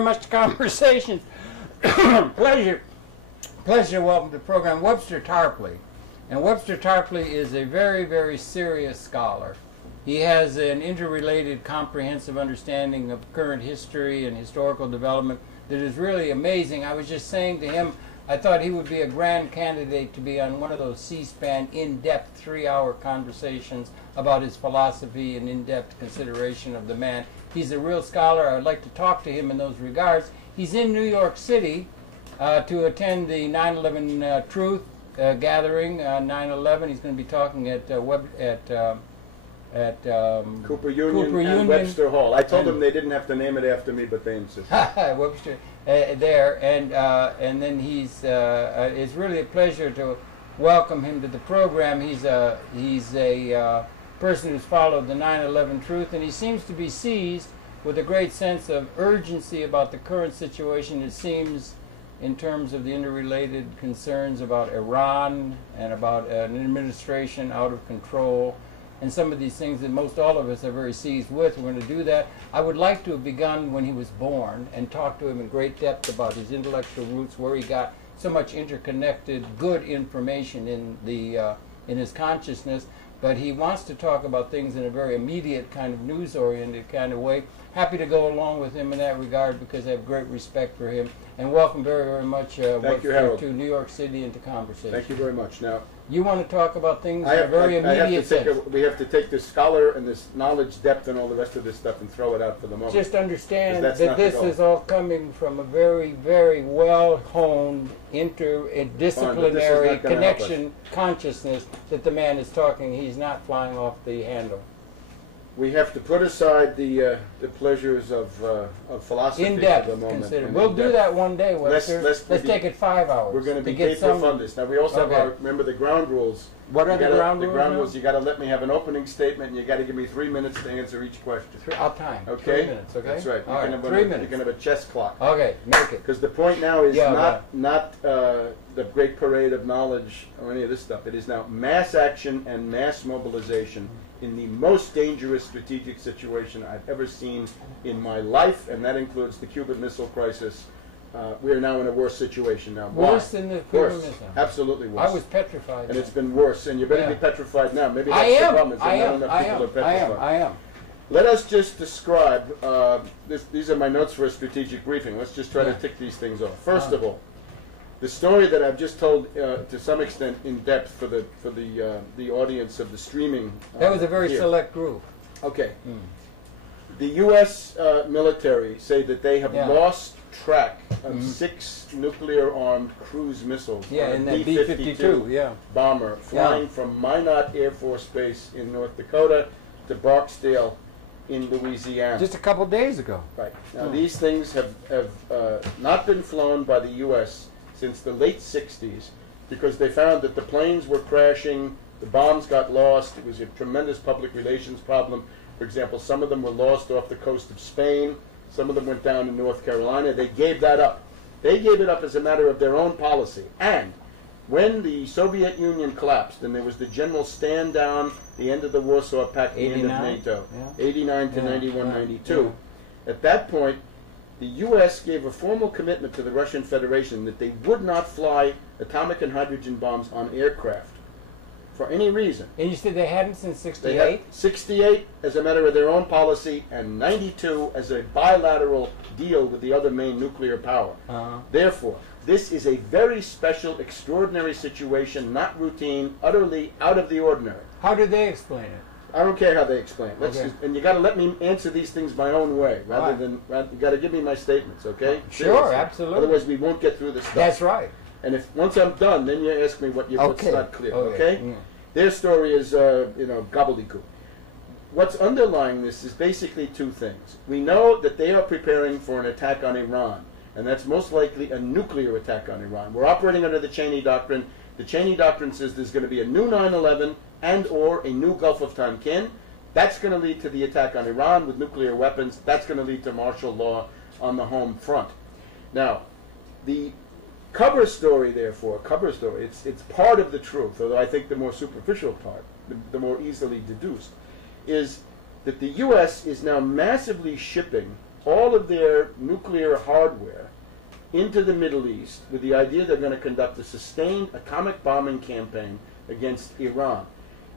Much to Conversations. Pleasure welcome to the program, Webster Tarpley. And Webster Tarpley is a very, very serious scholar. He has an interrelated, comprehensive understanding of current history and historical development that is really amazing. I was just saying to him, I thought he would be a grand candidate to be on one of those C-SPAN in-depth 3-hour conversations about his philosophy and in-depth consideration of the man. He's a real scholar. I'd like to talk to him in those regards. He's in New York City to attend the 9/11 Truth gathering on 9/11. He's going to be talking at Cooper Union and Webster Hall. I told them they didn't have to name it after me, but they insisted. Webster there, and then it's really a pleasure to welcome him to the program. He's a person who's followed the 9/11 Truth, and he seems to be seized with a great sense of urgency about the current situation. It seems, in terms of the interrelated concerns about Iran and about an administration out of control, and some of these things that most all of us are very seized with. We're going to do that. I would like to have begun when he was born and talk to him in great depth about his intellectual roots, where he got so much interconnected, good information in his consciousness. But he wants to talk about things in a very immediate, kind of news-oriented kind of way. Happy to go along with him in that regard because I have great respect for him. And welcome very, very much to New York City and to Conversation. Thank you very much. Now, you want to talk about things in a very immediate sense. We have to take this scholar and this knowledge depth and all the rest of this stuff and throw it out for the moment. Just understand that this is all coming from a very, very well-honed interdisciplinary connection consciousness that the man is talking. He's not flying off the handle. We have to put aside the pleasures of philosophy in depth, for the moment. Consider. We'll do that one day, Webster. Let's take it 5 hours. We're going to be paper on this. Now we also have our, remember the ground rules. What are the ground rules? The ground rules. You got to let me have an opening statement, and you got to give me 3 minutes to answer each question. I'll time. Okay. 3 minutes. Okay. That's right. All right. 3 minutes. You can have a chess clock. Okay. Make it. Because the point now is not the great parade of knowledge or any of this stuff. It is now mass action and mass mobilization in the most dangerous strategic situation I've ever seen in my life, and that includes the Cuban Missile Crisis. We are now in a worse situation now. Worse than the Cuban Missile? Absolutely worse. I was petrified. And it's been worse, and you better be petrified now. Maybe that's the problem. I am. Let us just describe, these are my notes for a strategic briefing. Let's just try to tick these things off. First of all, the story that I've just told to some extent in depth for the audience of the streaming. That was a very select group. Okay. The U.S. military say that they have lost track of 6 nuclear-armed cruise missiles. Yeah, in that B-52 bomber flying from Minot Air Force Base in North Dakota to Barksdale in Louisiana. Just a couple days ago. Right. Now these things have not been flown by the U.S. since the late 60s because they found that the planes were crashing, the bombs got lost, it was a tremendous public relations problem. For example, some of them were lost off the coast of Spain, some of them went down in North Carolina. They gave that up. They gave it up as a matter of their own policy. And when the Soviet Union collapsed and there was the general stand down, the end of the Warsaw Pact, the end of NATO, 89 to 91, 92, at that point, the U.S. gave a formal commitment to the Russian Federation that they would not fly atomic and hydrogen bombs on aircraft for any reason. And you said they hadn't since 68? They had 68 as a matter of their own policy and 92 as a bilateral deal with the other main nuclear power. Therefore, this is a very special, extraordinary situation, not routine, utterly out of the ordinary. How did they explain it? I don't care how they explain it. And you got to let me answer these things my own way, rather than you got to give me my statements, okay? Sure, absolutely. Otherwise, we won't get through this stuff. That's right. And if once I'm done, then you ask me what's not clear, okay? Their story is, gobbledygook. What's underlying this is basically 2 things. We know that they are preparing for an attack on Iran, and that's most likely a nuclear attack on Iran. We're operating under the Cheney Doctrine. The Cheney Doctrine says there's going to be a new 9/11 and or a new Gulf of Tonkin. That's going to lead to the attack on Iran with nuclear weapons. That's going to lead to martial law on the home front. Now, the cover story, therefore, it's part of the truth, although I think the more superficial part, the more easily deduced, is that the U.S. is now massively shipping all of their nuclear hardware into the Middle East with the idea they're going to conduct a sustained atomic bombing campaign against Iran.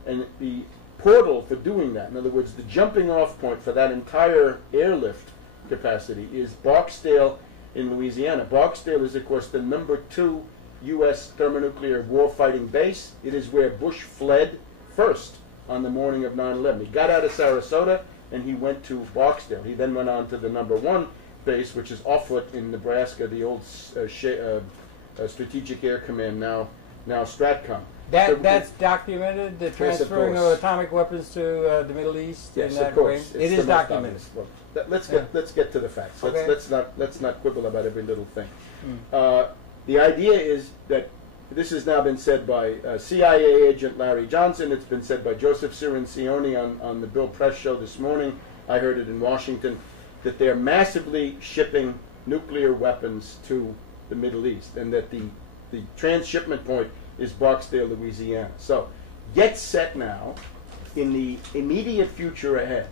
And the portal for doing that, in other words, the jumping off point for that entire airlift capacity, is Barksdale in Louisiana. Barksdale is, of course, the #2 U.S. thermonuclear warfighting base. It is where Bush fled first on the morning of 9/11. He got out of Sarasota and he went to Barksdale. He then went on to the #1 base, which is Offutt in Nebraska, the old Strategic Air Command, now Stratcom. That's documented, the transferring of atomic weapons to the Middle East? Yes, in that of course. It is documented. Well, let's get to the facts. Okay. Let's not quibble about every little thing. The idea is that this has now been said by CIA agent Larry Johnson. It's been said by Joseph Cirincione on the Bill Press show this morning. I heard it in Washington, that they're massively shipping nuclear weapons to the Middle East, and that the transshipment point is Barksdale, Louisiana. So get set now in the immediate future ahead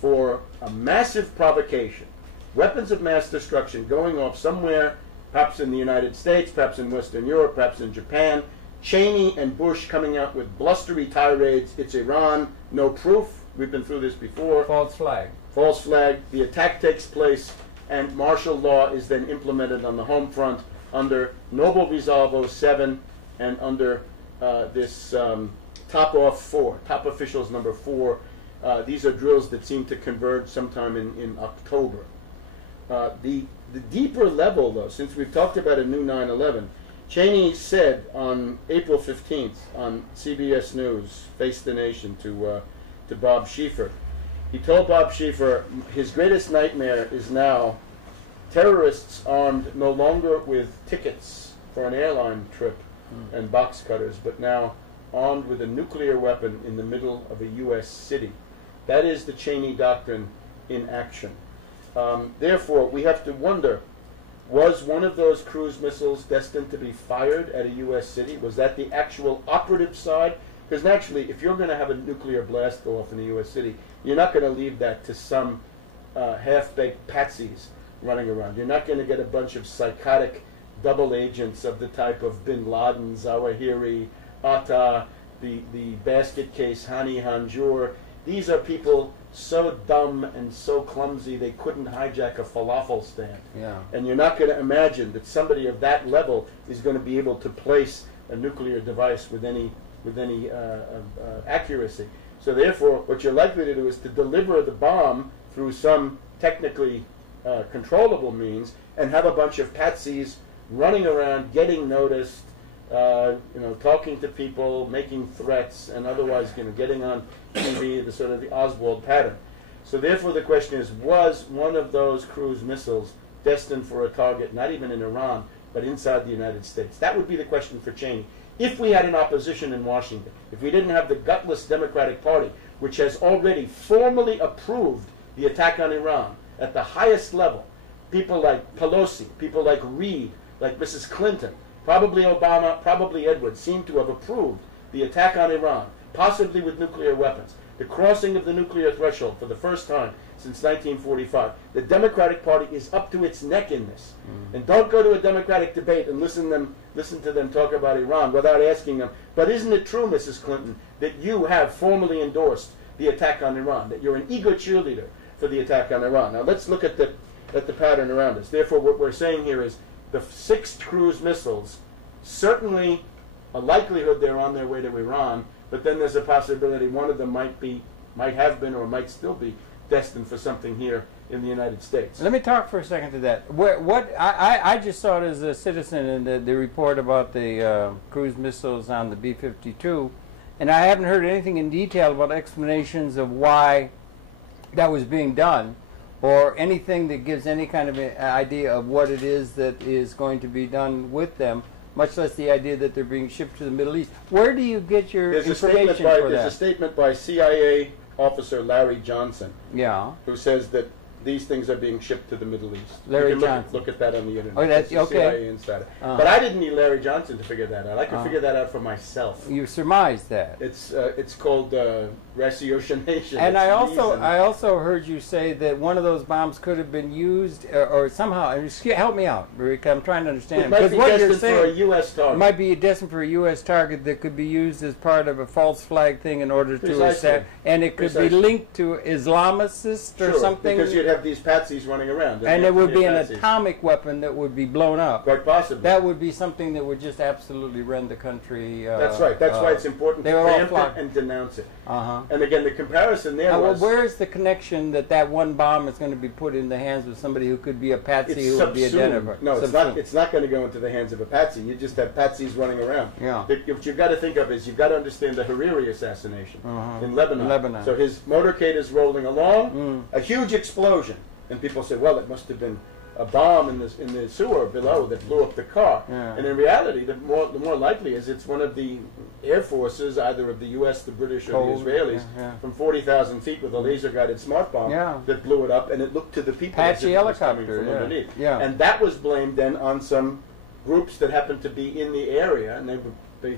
for a massive provocation, weapons of mass destruction going off somewhere, perhaps in the United States, perhaps in Western Europe, perhaps in Japan. Cheney and Bush coming out with blustery tirades. It's Iran, no proof. We've been through this before. False flag. False flag. The attack takes place, and martial law is then implemented on the home front under Noble Resolve 07 and under this top officials number 4. These are drills that seem to converge sometime in October. The deeper level, though, since we've talked about a new 9/11, Cheney said on April 15th on CBS News, Face the Nation, to Bob Schieffer. He told Bob Schieffer his greatest nightmare is now terrorists armed no longer with tickets for an airline trip and box cutters, but now armed with a nuclear weapon in the middle of a U.S. city. That is the Cheney doctrine in action. Therefore, we have to wonder, was one of those cruise missiles destined to be fired at a U.S. city? Was that the actual operative side? Because naturally, if you're going to have a nuclear blast go off in a U.S. city, you're not going to leave that to some half-baked patsies running around. You're not going to get a bunch of psychotic double agents of the type of Bin Laden, Zawahiri, Atta, the basket case Hani Hanjour. These are people so dumb and so clumsy they couldn't hijack a falafel stand. Yeah. And you're not going to imagine that somebody of that level is going to be able to place a nuclear device with any accuracy. So therefore, what you're likely to do is to deliver the bomb through some technically controllable means and have a bunch of patsies running around, getting noticed, talking to people, making threats, and otherwise, getting on TV, the sort of the Oswald pattern. So therefore, the question is, was one of those cruise missiles destined for a target, not even in Iran, but inside the United States? That would be the question for Cheney. If we had an opposition in Washington, if we didn't have the gutless Democratic Party, which has already formally approved the attack on Iran at the highest level, people like Pelosi, people like Reid, like Mrs. Clinton, probably Obama, probably Edwards, seem to have approved the attack on Iran, possibly with nuclear weapons, the crossing of the nuclear threshold for the first time since 1945. The Democratic Party is up to its neck in this. And don't go to a Democratic debate and listen to them talk about Iran without asking them, but isn't it true, Mrs. Clinton, that you have formally endorsed the attack on Iran, that you're an eager cheerleader for the attack on Iran? Now let's look at the pattern around us. Therefore, what we're saying here is the 6 cruise missiles, certainly a likelihood they're on their way to Iran, but then there's a possibility one of them might have been or might still be destined for something here in the United States. Let me talk for a second to that. I just saw it as a citizen in the report about the cruise missiles on the B-52, and I haven't heard anything in detail about explanations of why that was being done, or anything that gives any kind of idea of what it is that is going to be done with them, much less the idea that they're being shipped to the Middle East. Where do you get your information for that? There's a statement by CIA officer Larry Johnson, yeah, who says that these things are being shipped to the Middle East. Larry you can Johnson. look at that on the internet. Oh, that's the okay. CIA insider. But I didn't need Larry Johnson to figure that out. I could figure that out for myself. You surmised that. It's called ratiocination. And It's I also heard you say that one of those bombs could have been used or somehow. And help me out, Rick. I'm trying to understand. It might be what you're destined for a saying, U.S. target. it might be destined for a U.S. target that could be used as part of a false flag thing in order to establish, and it could be linked to Islamicists or something. Because you'd have these patsies running around. And it would be an atomic weapon that would be blown up. Quite possibly. That would be something that would just absolutely rend the country. That's right. That's why it's important to preempt it and denounce it. And again, the comparison there was... Well, where's the connection that one bomb is going to be put in the hands of somebody who could be a patsy who would be identified? No, it's not going to go into the hands of a patsy. You just have patsies running around. Yeah. What you've got to think of is you've got to understand the Hariri assassination in Lebanon. So his motorcade is rolling along, a huge explosion. And people say, well, it must have been a bomb in the sewer below that blew up the car. And in reality, the more likely is it's one of the air forces, either of the U.S., the British, or the Israelis, from 40,000 feet with a laser-guided smart bomb that blew it up, and it looked to the people as if it was coming from underneath. And that was blamed then on some groups that happened to be in the area, and they were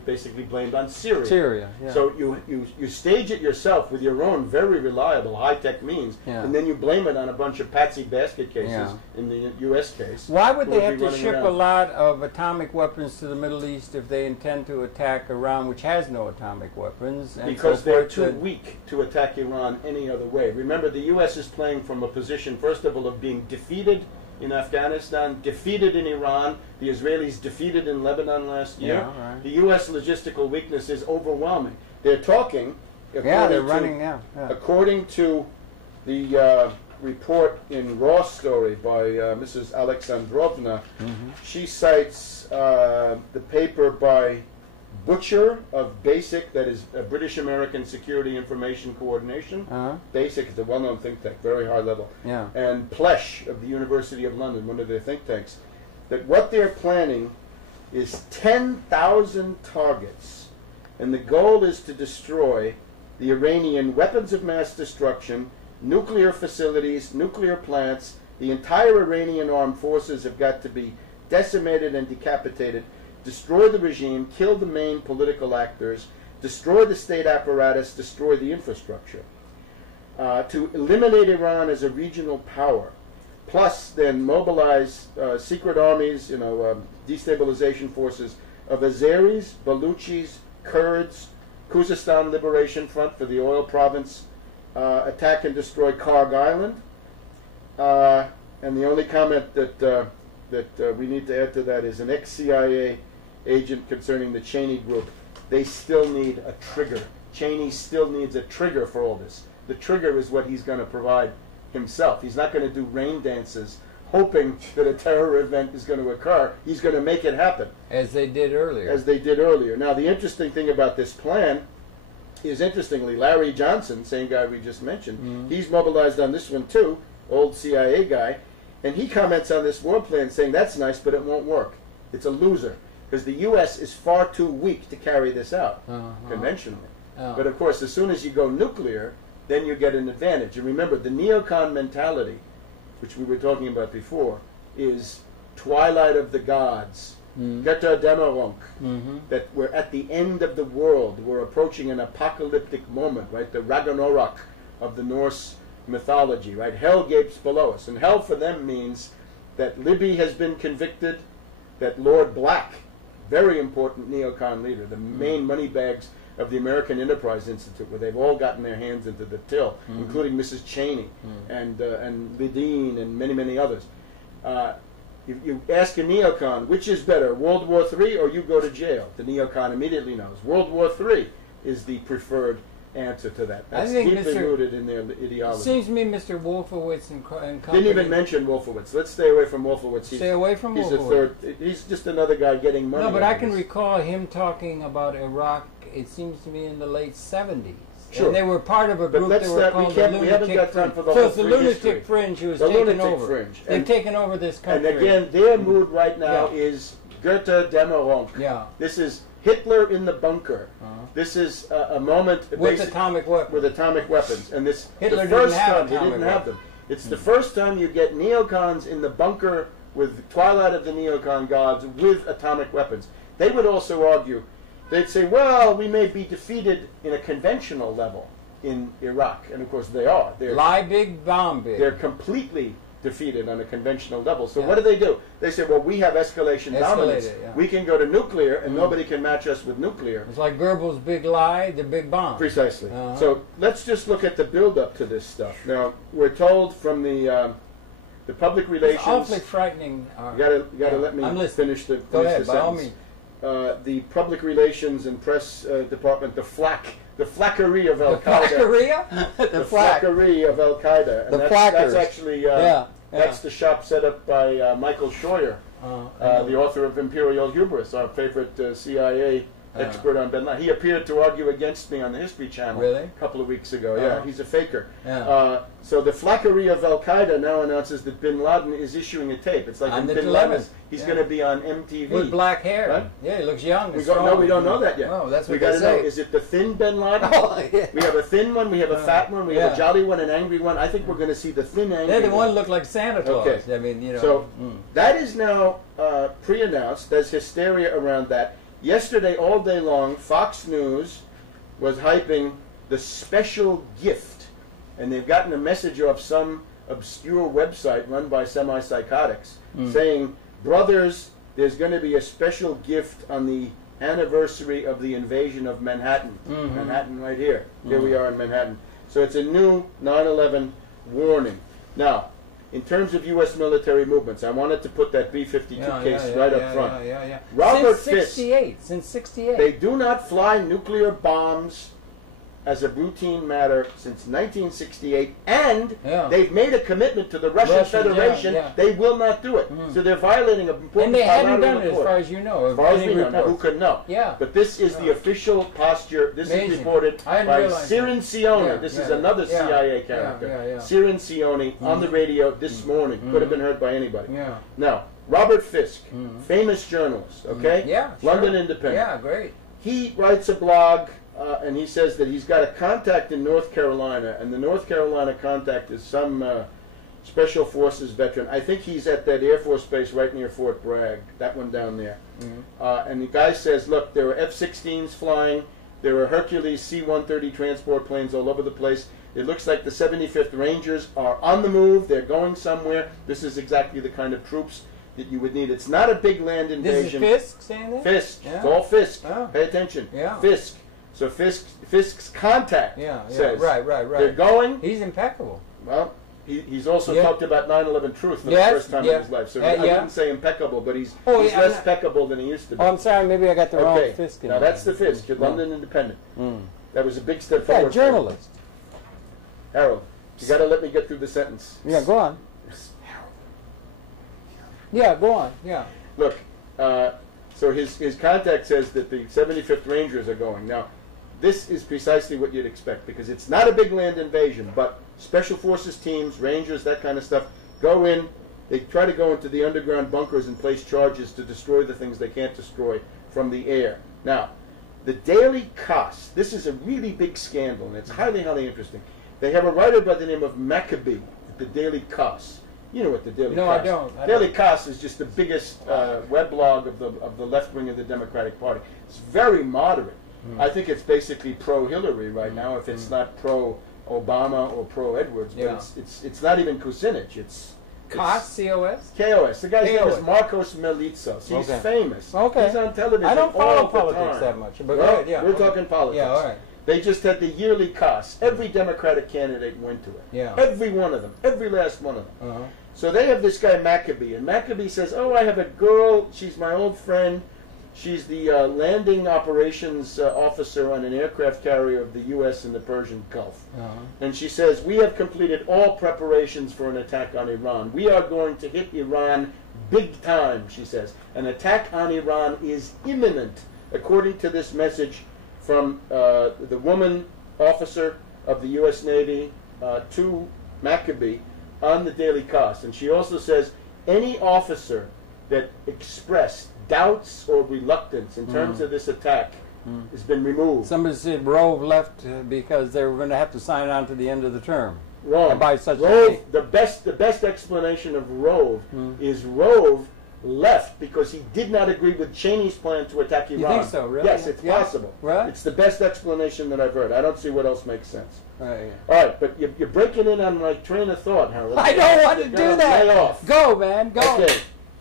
basically blamed on Syria. So you stage it yourself with your own very reliable high-tech means, and then you blame it on a bunch of patsy basket cases in the U.S. case. Why would they have to ship a lot of atomic weapons to the Middle East if they intend to attack Iran, which has no atomic weapons? And because they're too weak to attack Iran any other way. Remember, the U.S. is playing from a position, first of all, of being defeated in Afghanistan, defeated in Iran, the Israelis defeated in Lebanon last year. The U.S. logistical weakness is overwhelming. They're talking, according to the report in Raw Story by Mrs. Alexandrovna, she cites the paper by Butcher of BASIC, that is British American Security Information Coordination. BASIC is a well-known think tank, very high level. And Plesh of the University of London, one of their think tanks, that what they're planning is 10,000 targets, and the goal is to destroy the Iranian weapons of mass destruction, nuclear facilities, nuclear plants. The entire Iranian armed forces have got to be decimated and decapitated, destroy the regime, kill the main political actors, destroy the state apparatus, destroy the infrastructure, to eliminate Iran as a regional power, plus then mobilize secret armies, destabilization forces of Azeris, Baluchis, Kurds, Khuzestan Liberation Front for the oil province, attack and destroy Karg Island, and the only comment that we need to add to that is an ex-CIA agent concerning the Cheney group. They still need a trigger. Cheney still needs a trigger for all this. The trigger is what he's going to provide himself. He's not going to do rain dances hoping that a terror event is going to occur. He's going to make it happen. As they did earlier. Now, the interesting thing about this plan is, interestingly, Larry Johnson, same guy we just mentioned, he's mobilized on this one too, old CIA guy, and he comments on this war plan saying, that's nice, but it won't work. It's a loser. Because the U.S. is far too weak to carry this out conventionally. But of course, as soon as you go nuclear, then you get an advantage. And remember, the Neocon mentality, which we were talking about before, is twilight of the gods, Götter Dämmerung, that we're at the end of the world. We're approaching an apocalyptic moment, right? The Ragnarok of the Norse mythology, right? Hell gapes below us. And hell for them means that Libby has been convicted, that Lord Black, very important neocon leader, the main money bags of the American Enterprise Institute, where they've all gotten their hands into the till, including Mrs. Cheney and Lideen and many, many others. If you ask a neocon, which is better, World War III or you go to jail? The neocon immediately knows. World War III is the preferred answer to that. That's deeply rooted in their ideology. It seems to me Mr. Wolfowitz and company... Didn't even mention Wolfowitz. Let's stay away from Wolfowitz. Stay away from Wolfowitz. He's just another guy getting money. No, but I can recall him talking about Iraq, it seems to me, in the late 70s. Sure. And they were part of a group that were called the Lunatic Fringe. So it's the Lunatic Fringe who has taken over. They've taken over this country. And again, their mood right now is Götter Dämmerung. This is Hitler in the bunker. This is a moment with atomic weapons. With atomic weapons, and this Hitler the first didn't have time he didn't have them. It's the first time you get neocons in the bunker with Twilight of the Neocon gods with atomic weapons. They would also argue, they'd say, well, we may be defeated in a conventional level in Iraq. And of course they are. Lie big, bomb big. They're completely defeated on a conventional level. So what do? They say, well, we have escalation dominance. Yeah. We can go to nuclear, and nobody can match us with nuclear. It's like Goebbels' big lie, the big bomb. Precisely. So let's just look at the build-up to this stuff. Now, we're told from the public relations... It's awfully frightening. You gotta let me finish the Go ahead, sentence. by all means. The public relations and press department, the flackery of Al-Qaeda. The flackery of Al-Qaeda. And that's actually, that's the shop set up by Michael Scheuer, the author of Imperial Hubris, our favorite CIA expert on Bin Laden. He appeared to argue against me on the History Channel a couple of weeks ago. Yeah, he's a faker. So the flackery of Al-Qaeda now announces that Bin Laden is issuing a tape. It's like in Bin Laden, he's going to be on MTV. With black hair. Right? Yeah, he looks young. We don't know that yet. Oh, that's what we got to know. say. Is it the thin Bin Laden? We have a thin one, we have a fat one, we have a jolly one, an angry one. I think we're going to see the thin angry one. The one looked like Santa Claus. Okay. I mean, you know. So that is now pre-announced. There's hysteria around that. Yesterday, all day long, Fox News was hyping the special gift. And they've gotten a message off some obscure website run by semi-psychotics saying, brothers, there's going to be a special gift on the anniversary of the invasion of Manhattan. Manhattan right here. Here we are in Manhattan. So it's a new 9/11 warning. Now, in terms of U.S. military movements, I wanted to put that B-52 case right up front. Robert Fisk, since 68. They do not fly nuclear bombs as a routine matter since 1968, and they've made a commitment to the Russian Federation. They will not do it. So they're violating an important and they hadn't done it, report. as far as you know. As far as we know. Now, who could know? But this is the official posture. This is reported by Cirincione. This is another CIA character. Cirincione on the radio this morning. Could have been heard by anybody. Now, Robert Fisk, famous journalist, London Independent. Yeah, great. He writes a blog. And he says that he's got a contact in North Carolina, and the North Carolina contact is some Special Forces veteran. I think he's at that Air Force base right near Fort Bragg, that one down there. And the guy says, look, there are F-16s flying, there are Hercules C-130 transport planes all over the place. It looks like the 75th Rangers are on the move, they're going somewhere. This is exactly the kind of troops that you would need. It's not a big land invasion. This is Fisk saying that? Fisk. It's all Fisk. Pay attention. Fisk. So Fisk's contact says right. They're going. He's impeccable. Well, he's also talked about 9/11 truth for the first time in his life. So I didn't say impeccable, but he's less impeccable than he used to be. Oh, I'm sorry. Maybe I got the wrong Fisk. Now that's the Fisk, London Independent. That was a big step forward. Yeah, journalist. Harold, you got to let me get through the sentence. Yeah, go on. Yeah, go on. Yeah. Look, so his contact says that the 75th Rangers are going now. This is precisely what you'd expect, because it's not a big land invasion, but Special Forces teams, Rangers, that kind of stuff, go in, they try to go into the underground bunkers and place charges to destroy the things they can't destroy from the air. Now, the Daily Kos, this is a really big scandal, and it's highly, highly interesting. They have a writer by the name of Maccabee at the Daily Kos. You know what the Daily Kos is. No, I don't. Daily Kos is just the biggest weblog of the left wing of the Democratic Party. It's very moderate. I think it's basically pro-Hillary right now, if it's not pro-Obama or pro-Edwards. But it's not even Kucinich. It's Kos, C-O-S? K-O-S. The guy's name is Marcos Melitsos. He's famous. He's on television I don't follow all politics the time. that much. But Well, we're talking politics. Yeah, all right. They just had the yearly Kos. Every Democratic candidate went to it. Yeah. Every one of them. Every last one of them. So they have this guy Maccabee, and Maccabee says, oh, I have a girl, she's my old friend. She's the landing operations officer on an aircraft carrier of the U.S. in the Persian Gulf. And she says, we have completed all preparations for an attack on Iran. We are going to hit Iran big time, she says. An attack on Iran is imminent, according to this message from the woman officer of the U.S. Navy to Maccabee on the Daily Kos. And she also says, any officer that expressed doubts or reluctance in terms of this attack has been removed. Somebody said Rove left because they were going to have to sign on to the end of the term. Wrong. And by such a Rove, date. the best explanation of Rove is Rove left because he did not agree with Cheney's plan to attack Iran. You think so, really? Yes, it's possible. Right. It's the best explanation that I've heard. I don't see what else makes sense. Right. All right, but you're breaking in on my train of thought, Harold. I don't want to do that. Lay off. Go, man, go. Okay,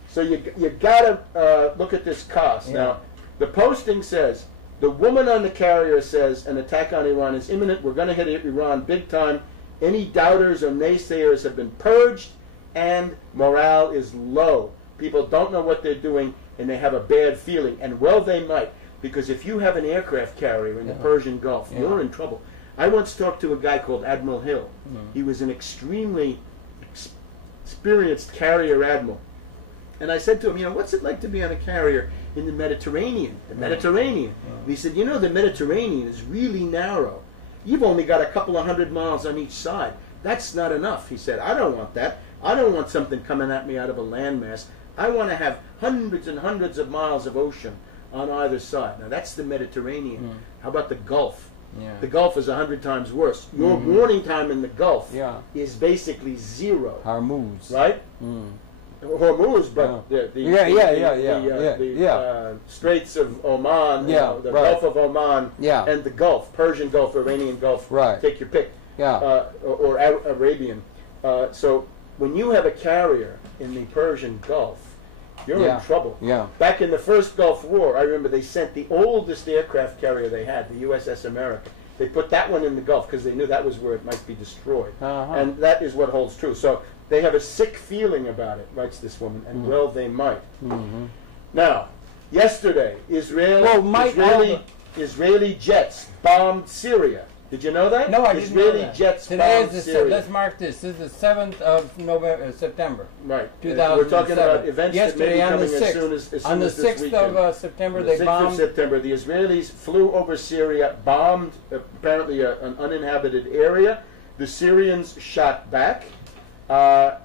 so you gotta look at this cost. Yeah. Now, the posting says, the woman on the carrier says an attack on Iran is imminent. We're going to hit Iran big time. Any doubters or naysayers have been purged, and morale is low. People don't know what they're doing, and they have a bad feeling. And well, they might, because if you have an aircraft carrier in the Persian Gulf, you're in trouble. I once talked to a guy called Admiral Hill. He was an extremely experienced carrier admiral. And I said to him, what's it like to be on a carrier in the Mediterranean? The Mediterranean. And he said, the Mediterranean is really narrow. You've only got a couple of 100 miles on each side. That's not enough. He said, I don't want that. I don't want something coming at me out of a landmass. I want to have hundreds and hundreds of miles of ocean on either side. Now, that's the Mediterranean. How about the Gulf? The Gulf is 100 times worse. Your warning time in the Gulf is basically zero. Hormuz. Right? Hormuz, but the Straits of Oman, the Gulf of Oman, and the Gulf, Persian Gulf, Iranian Gulf, take your pick, or Arabian. So when you have a carrier in the Persian Gulf, you're in trouble. Back in the first Gulf War, I remember they sent the oldest aircraft carrier they had, the USS America. They put that one in the Gulf because they knew that was where it might be destroyed. And that is what holds true. So they have a sick feeling about it, writes this woman, and well, they might. Now, yesterday, Israeli jets bombed Syria. Did you know that? No, I didn't know that. Jets Today bombed is Syria. let's mark this. This is the 7th of September. Right. 2007. We're talking about events yesterday that may be on the coming 6th. as soon as On the this 6th weekend. of September, On they the 6th bombed. of September, the Israelis flew over Syria, bombed apparently an uninhabited area. The Syrians shot back. I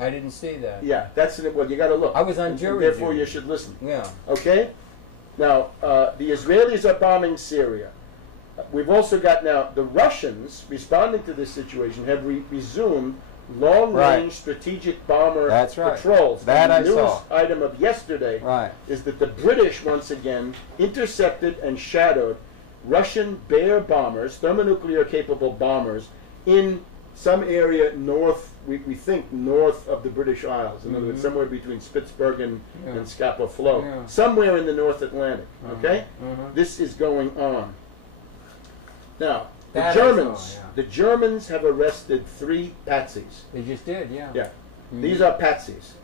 didn't see that. Yeah, that's well. You got to look. I was on jury Therefore, duty. you should listen. Yeah. Okay. Now, the Israelis are bombing Syria. We've also got now the Russians responding to this situation have resumed long-range strategic bomber patrols. That I saw. The news saw. item of yesterday is that the British once again intercepted and shadowed Russian Bear bombers, thermonuclear capable bombers, in some area north, we think north of the British Isles. In other words, somewhere between Spitsbergen and Scapa Flow. Somewhere in the North Atlantic. Okay? This is going on. Now, the Germans have arrested 3 patsies. They just did, Yeah. These are patsies.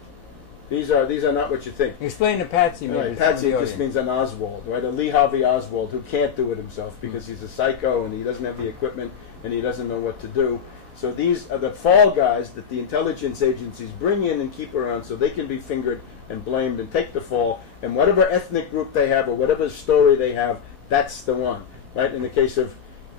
These are not what you think. Explain the patsy. Right. Patsy just means an Oswald, right? A Lee Harvey Oswald who can't do it himself because he's a psycho and he doesn't have the equipment and he doesn't know what to do. So these are the fall guys that the intelligence agencies bring in and keep around so they can be fingered and blamed and take the fall. And whatever ethnic group they have or whatever story they have, that's the one, right? In the case of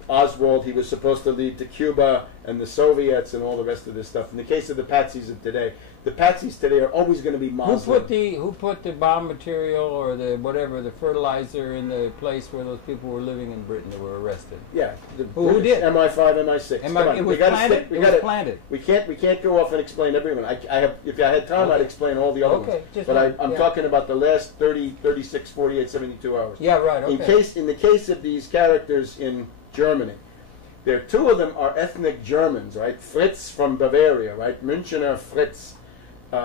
Oswald, he was supposed to lead to Cuba and the Soviets and all the rest of this stuff. In the case of the patsies of today, the patsies today are always going to be Muslim. Who put the bomb material or the fertilizer in the place where those people were living in Britain that were arrested? Yeah, who did? MI5, MI6. It was planted. It was planted. We can't go off and explain everyone. If I had time, I'd explain all the other ones. But I'm talking about the last 30, 36, 48, 72 hours. Yeah, right. Okay. In the case of these characters in Germany, there 2 of them are ethnic Germans, right? Fritz from Bavaria, right? Münchener Fritz,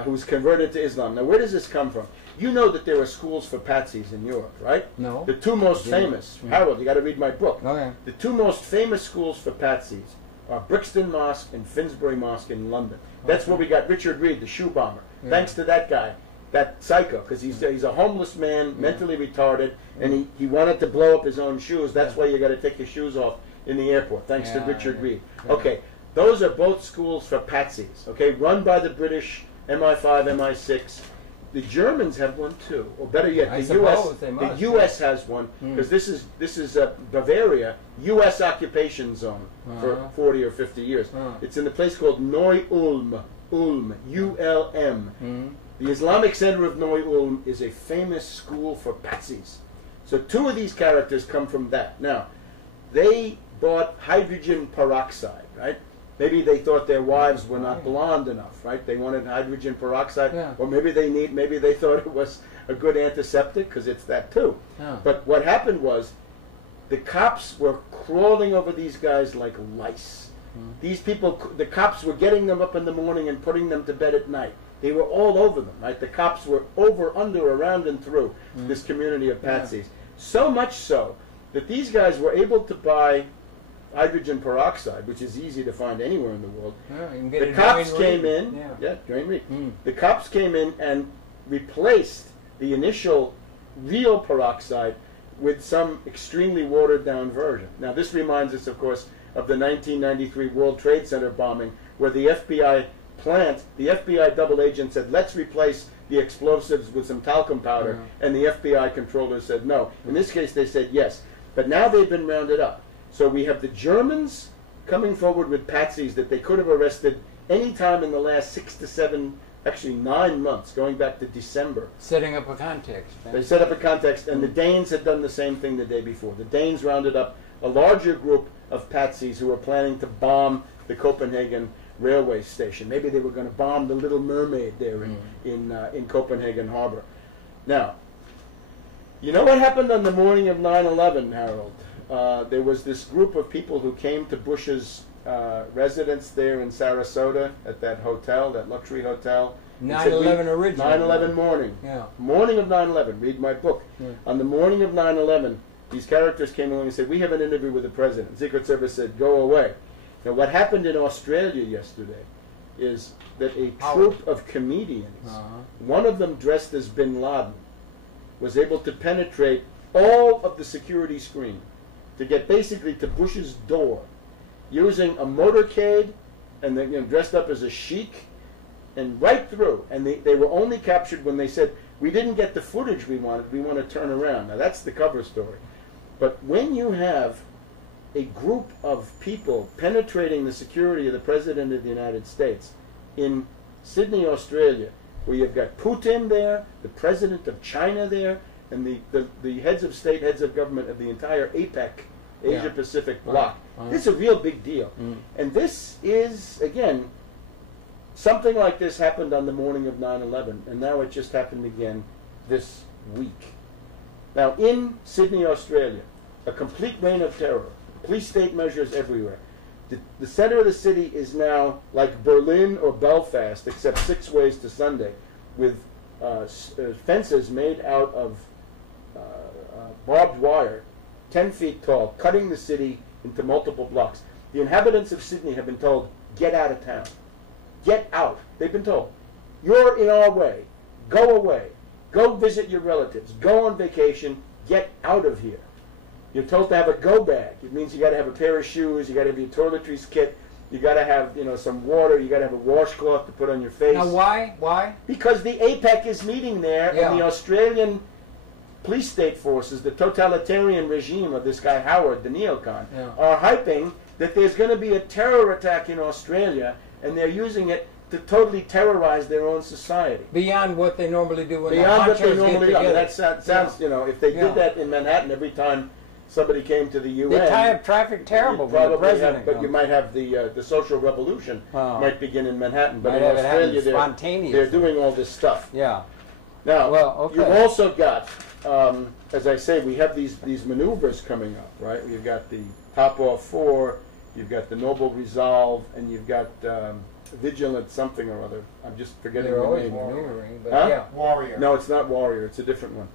who's converted to Islam. Now, where does this come from? You know that there are schools for patsies in Europe, right? No. The 2 most famous, Harold, you got to read my book. Okay. The 2 most famous schools for patsies are Brixton Mosque and Finsbury Mosque in London. That's where we got Richard Reed, the shoe bomber. Thanks to that guy, that psycho, because he's a homeless man, mentally retarded, and he wanted to blow up his own shoes. That's why you got to take your shoes off in the airport, thanks to Richard Reed. Okay, those are both schools for patsies, okay, run by the British, MI5, MI6. The Germans have one too, or better yet, the U.S. has one, because this is Bavaria, U.S. occupation zone for 40 or 50 years. It's in a place called Neu-Ulm, U-L-M. The Islamic Center of Neu-Ulm is a famous school for patsies. So 2 of these characters come from that. Now, they bought hydrogen peroxide, right? Maybe they thought their wives were not blonde enough, right? They wanted hydrogen peroxide, or maybe they thought it was a good antiseptic, because it's that too. But what happened was, the cops were crawling over these guys like lice. These people, the cops were getting them up in the morning and putting them to bed at night. They were all over them, right? The cops were over, under, around, and through this community of patsies. So much so that these guys were able to buy hydrogen peroxide, which is easy to find anywhere in the world. The cops came in, the cops came in and replaced the initial real peroxide with some extremely watered down version. Now this reminds us, of course, of the 1993 World Trade Center bombing, where the FBI plant, the FBI double agent said, let's replace the explosives with some talcum powder, and the FBI controller said no. In this case they said yes, but now they've been rounded up. So we have the Germans coming forward with patsies that they could have arrested any time in the last 6 to 7, actually 9 months, going back to December. Setting up a context. They set up a context, and the Danes had done the same thing the day before. The Danes rounded up a larger group of patsies who were planning to bomb the Copenhagen railway station. Maybe they were going to bomb the Little Mermaid there in Copenhagen Harbor. Now, you know what happened on the morning of 9/11, Harold? There was this group of people who came to Bush's residence there in Sarasota at that hotel, that luxury hotel. 9/11 original. 9/11 morning. Morning of 9/11. Read my book. On the morning of 9/11, these characters came along and said, we have an interview with the president. Secret Service said, go away. Now what happened in Australia yesterday is that a troupe of comedians, one of them dressed as bin Laden, was able to penetrate all of the security screen to get basically to Bush's door, using a motorcade, and they, dressed up as a sheik, and right through. And they were only captured when they said, we didn't get the footage we wanted, we want to turn around. Now that's the cover story. But when you have a group of people penetrating the security of the President of the United States in Sydney, Australia, where you've got Putin there, the President of China there, and the heads of state, heads of government of the entire APEC, Asia-Pacific bloc. This is a real big deal. And this is, again, something like this happened on the morning of 9/11, and now it just happened again this week. Now, in Sydney, Australia, a complete reign of terror, police state measures everywhere. The center of the city is now like Berlin or Belfast, except 6 ways to Sunday, with fences made out of barbed wire, 10 feet tall, cutting the city into multiple blocks. The inhabitants of Sydney have been told, get out of town. Get out. They've been told, you're in our way. Go away. Go visit your relatives. Go on vacation. Get out of here. You're told to have a go bag. It means you got to have a pair of shoes. You got to have your toiletries kit. You got to have, some water. You got to have a washcloth to put on your face. Now, why? Why? Because the APEC is meeting there, and the Australian police state forces, the totalitarian regime of this guy Howard, the Neocon, are hyping that there's going to be a terror attack in Australia, and they're using it to totally terrorize their own society. Beyond what they normally do when Beyond what they normally do. That sounds, if they did that in Manhattan every time somebody came to the UN. They tie up traffic terrible when the president but you might have the social revolution might begin in Manhattan. But might in Australia, they're doing all this stuff. Yeah. Now, you've also got, as I say, we have these maneuvers coming up, right? You've got the Top-Off 4, you've got the Noble Resolve, and you've got Vigilant something or other. I'm just forgetting the name. Maneuvering, but Warrior. No, it's not Warrior. It's a different one.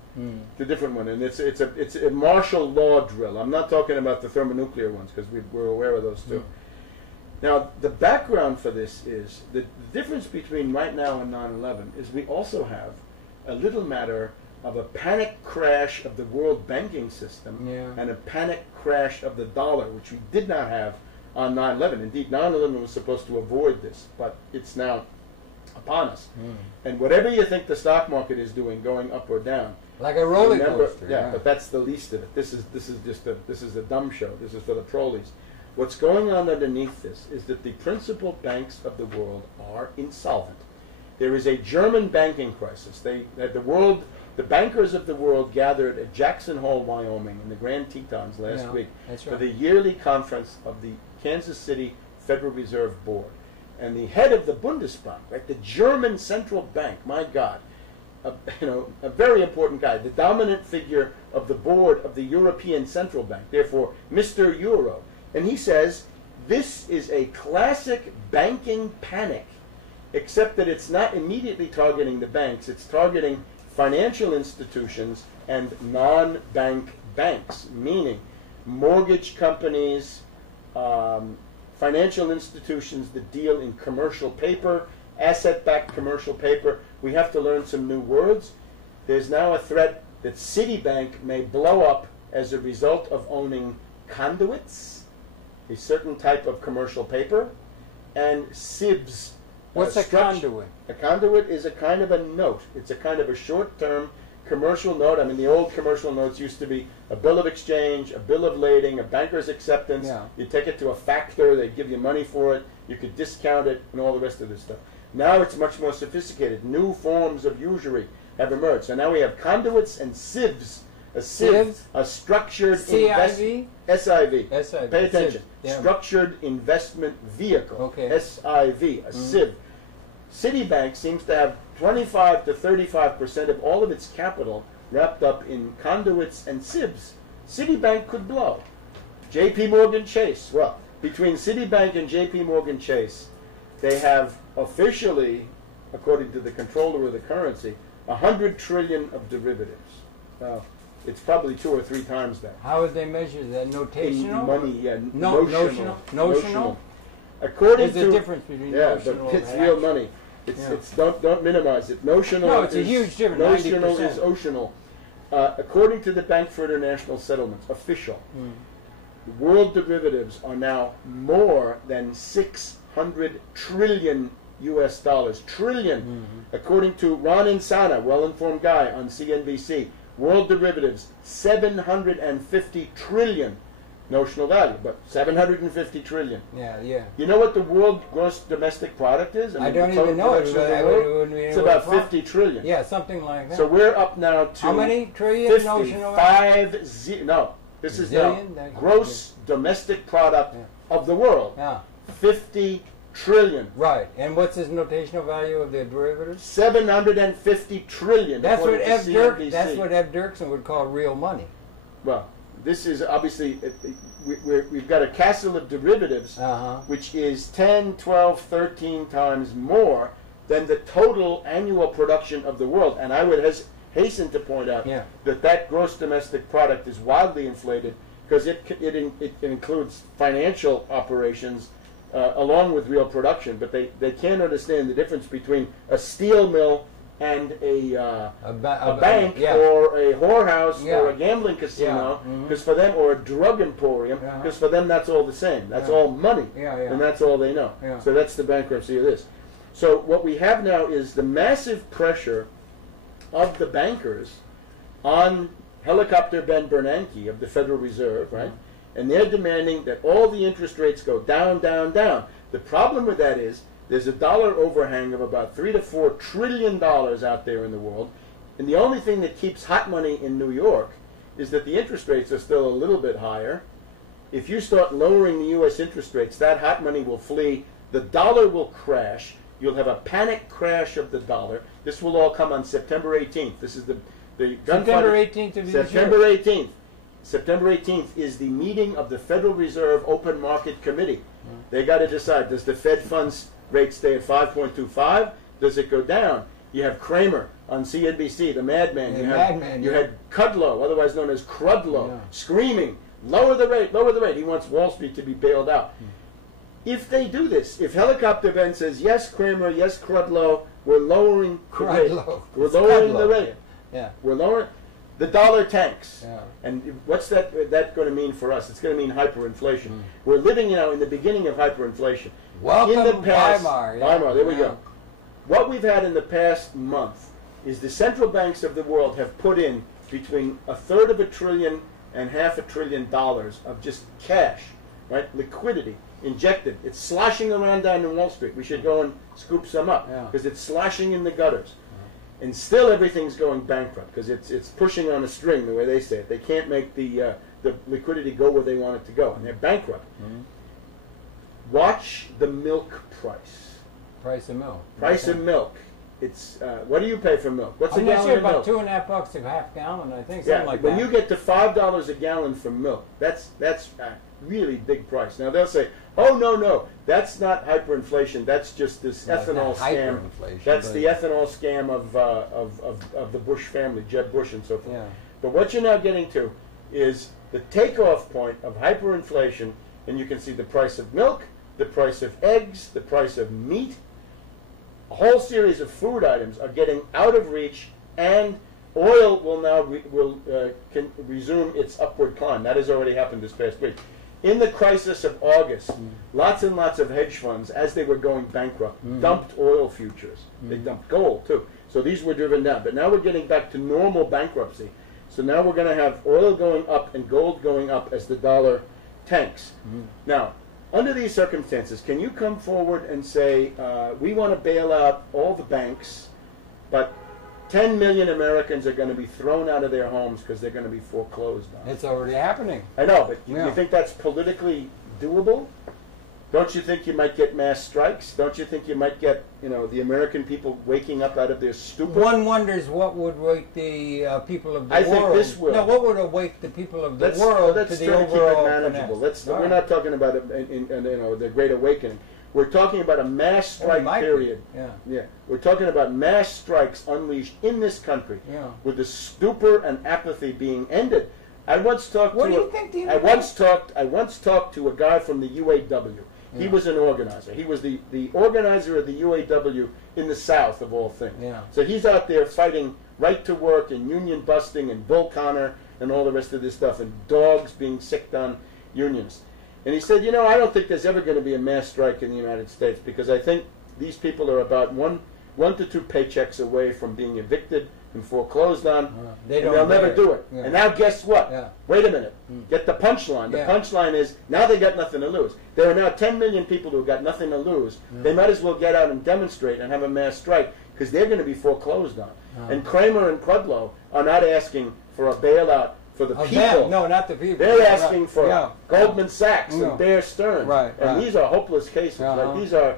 It's a different one, and it's a martial law drill. I'm not talking about the thermonuclear ones because we're aware of those too. Now, the background for this is the difference between right now and 9/11 is we also have a little matter of a panic crash of the world banking system and a panic crash of the dollar, which we did not have on 9/11. Indeed, 9/11 was supposed to avoid this, but it's now upon us. And whatever you think the stock market is doing, going up or down, like a roller coaster. But that's the least of it. This is a dumb show. This is for the trolleys. What's going on underneath this is that the principal banks of the world are insolvent. There is a German banking crisis. The bankers of the world gathered at Jackson Hole, Wyoming, in the Grand Tetons last week for the yearly conference of the Kansas City Federal Reserve Board. And the head of the Bundesbank, right, the German central bank, my God, a very important guy, the dominant figure of the board of the European Central Bank, therefore Mr. Euro. And he says, this is a classic banking panic, except that it's not immediately targeting the banks, it's targeting financial institutions and non-bank banks, meaning mortgage companies, financial institutions that deal in commercial paper, asset-backed commercial paper. We have to learn some new words. There's now a threat that Citibank may blow up as a result of owning conduits, a certain type of commercial paper, and SIBs. What's a conduit? A conduit is a kind of a note. It's a kind of a short-term commercial note. I mean, the old commercial notes used to be a bill of exchange, a bill of lading, a banker's acceptance. Yeah. You take it to a factor, they give you money for it, you could discount it, and all the rest of this stuff. Now it's much more sophisticated. New forms of usury have emerged. So now we have conduits and SIVs. A SIV, a structured SIV? SIV. Pay attention. Yeah. Structured investment vehicle. Okay. SIV, a SIV. Citibank seems to have 25 to 35% of all of its capital wrapped up in conduits and SIVs. Citibank could blow. J.P. Morgan Chase. Well, between Citibank and J.P. Morgan Chase, they have officially, according to the controller of the currency, 100 trillion of derivatives. Now, it's probably 2 or 3 times that. How would they measure that? Notational? In money, yeah. Notional? According There's a difference between notional but it's and real actual. money. It's don't minimize it. Notional. No, it's a huge difference. Notional 90%. is oceanal. According to the Bank for International Settlements, official, world derivatives are now more than 600 trillion U.S. dollars. Trillion. According to Ron Insana, well-informed guy on CNBC, world derivatives, 750 trillion notional value, but 750 trillion. Yeah. You know what the world gross domestic product is? I don't even know it. It's about 50 trillion. Yeah, something like that. So we're up now to how many trillion 50, notional? No, this is Zillion? the gross domestic product of the world. Yeah. 50 trillion. Right. And what's his notational value of the derivatives? 750 trillion. That's what F. Dirksen would call real money. Well, this is obviously, we've got a castle of derivatives, which is 10, 12, 13 times more than the total annual production of the world. And I would hasten to point out that gross domestic product is wildly inflated because it includes financial operations along with real production. But they can't understand the difference between a steel mill and a bank or a whorehouse or a gambling casino, because for them, or a drug emporium, because for them that's all the same. That's all money, and that's all they know. So that's the bankruptcy of this. So what we have now is the massive pressure of the bankers on Helicopter Ben Bernanke of the Federal Reserve, right? And they're demanding that all the interest rates go down, down, down. The problem with that is there's a dollar overhang of about $3 to $4 trillion out there in the world, and the only thing that keeps hot money in New York is that the interest rates are still a little bit higher. If you start lowering the U.S. interest rates, that hot money will flee. The dollar will crash. You'll have a panic crash of the dollar. This will all come on September 18th. This is the September 18th of this September 18th. September 18th is the meeting of the Federal Reserve Open Market Committee. They got to decide, does the Fed funds rate stay at 5.25? Does it go down? You have Kramer on CNBC, the madman. You had Kudlow, otherwise known as Crudlow, screaming, lower the rate, lower the rate. He wants Wall Street to be bailed out. If they do this, if Helicopter Ben says, yes, Kramer, yes, Crudlow, we're lowering the rate. We're lowering the rate. We're lowering. The dollar tanks. And what's that going to mean for us? It's going to mean hyperinflation. We're living now in the beginning of hyperinflation. Welcome in the past, Weimar. Weimar, there we go. What we've had in the past month is the central banks of the world have put in between $1/3 trillion and $500 billion of just cash, right? Liquidity injected. It's sloshing around down in Wall Street. We should go and scoop some up because it's sloshing in the gutters. And still everything's going bankrupt because it's pushing on a string, the way they say it. They can't make the liquidity go where they want it to go, and they're bankrupt. Watch the milk price. Price of milk. Price of milk. It's what do you pay for milk? What's a I'm not gallon sure, of about milk? $2.50 a half gallon, I think, Yeah, something like when that. you get to $5 a gallon for milk, that's a really big price. Now they'll say, "Oh no, that's not hyperinflation. That's just this No, it's ethanol not scam. hyperinflation, That's but- the ethanol scam of the Bush family, Jeb Bush and so forth." Yeah. But what you're now getting to is the takeoff point of hyperinflation, and you can see the price of milk, the price of eggs, the price of meat. A whole series of food items are getting out of reach, and oil will now can resume its upward climb. That has already happened this past week. In the crisis of August, lots and lots of hedge funds, as they were going bankrupt, dumped oil futures. They dumped gold too. So these were driven down. But now we're getting back to normal bankruptcy. So now we're going to have oil going up and gold going up as the dollar tanks. Now, under these circumstances, can you come forward and say, we want to bail out all the banks, but 10 million Americans are going to be thrown out of their homes because they're going to be foreclosed on? It's already happening. I know, but Yeah. you think that's politically doable? Don't you think you might get mass strikes? Don't you think you might get, the American people waking up out of their stupor? One wonders what would wake the people of the I world. think this will. No, what would awake the people of the Let's world let's to try the to keep overall it manageable. finesse? All We're right. not talking about the Great Awakening. We're talking about a mass strike might be. period. Yeah. Yeah, we're talking about mass strikes unleashed in this country, Yeah. with the stupor and apathy being ended. I once talked What to do you think the I once talked to a guy from the UAW. He Yeah. was an organizer. He was the organizer of the UAW in the South, of all things. Yeah. So he's out there fighting right to work and union busting and Bull Connor and all the rest of this stuff and dogs being sicked on unions. And he said, I don't think there's ever going to be a mass strike in the United States because I think these people are about one to two paychecks away from being evicted and foreclosed on, They and don't they'll never dare. do it. Yeah. And now guess what? Yeah. Wait a minute. Get the punchline. The Yeah. punchline is now they got nothing to lose. There are now 10 million people who got nothing to lose. They might as well get out and demonstrate and have a mass strike because they're going to be foreclosed on. And Kramer and Kudlow are not asking for a bailout for the Of people. them. No, not the people. They're asking for Yeah. Goldman Sachs Yeah. and Bear Stearns. Right, And right. these are hopeless cases. Uh-huh. Like, these are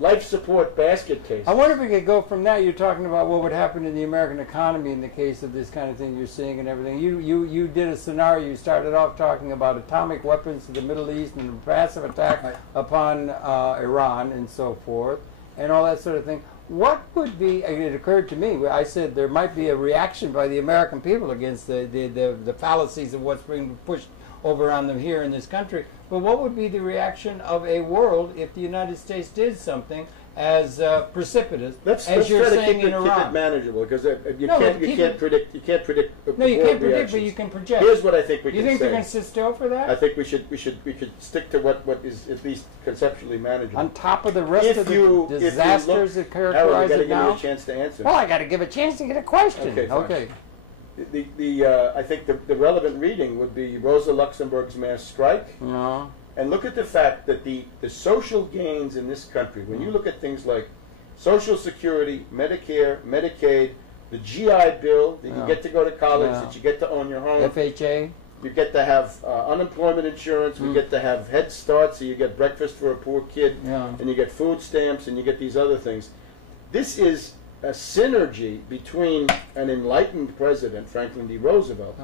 life support basket cases. I wonder if we could go from that. You're talking about what would happen in the American economy in the case of this kind of thing you're seeing and everything. You did a scenario. You started off talking about atomic weapons to the Middle East and a massive attack upon Iran and so forth and all that sort of thing. What would be, it occurred to me, I said there might be a reaction by the American people against the fallacies of what's being pushed over on them here in this country. But what would be the reaction of a world if the United States did something as precipitous Let's as you're try to saying keep in it Iran? manageable because you No, can't but you keep can't it- predict you can't predict. No, you world can't predict, reactions. but you can project. Here's what I think we You can think say. they're going to sit still for that? I think we should stick to what is at least conceptually manageable. On top of the rest of the disasters that characterize Harold, you got to it give me now? a chance to answer. Well, I got to give a chance to get a question. Okay, fine. Okay. I think the relevant reading would be Rosa Luxemburg's mass strike. No. And look at the fact that the social gains in this country, when you look at things like Social Security, Medicare, Medicaid, the GI Bill, that you Yeah. get to go to college, Yeah. that you get to own your home, FHA. you get to have unemployment insurance, we get to have Head Start, so you get breakfast for a poor kid, Yeah. and you get food stamps, and you get these other things. This is a synergy between an enlightened president, Franklin D. Roosevelt,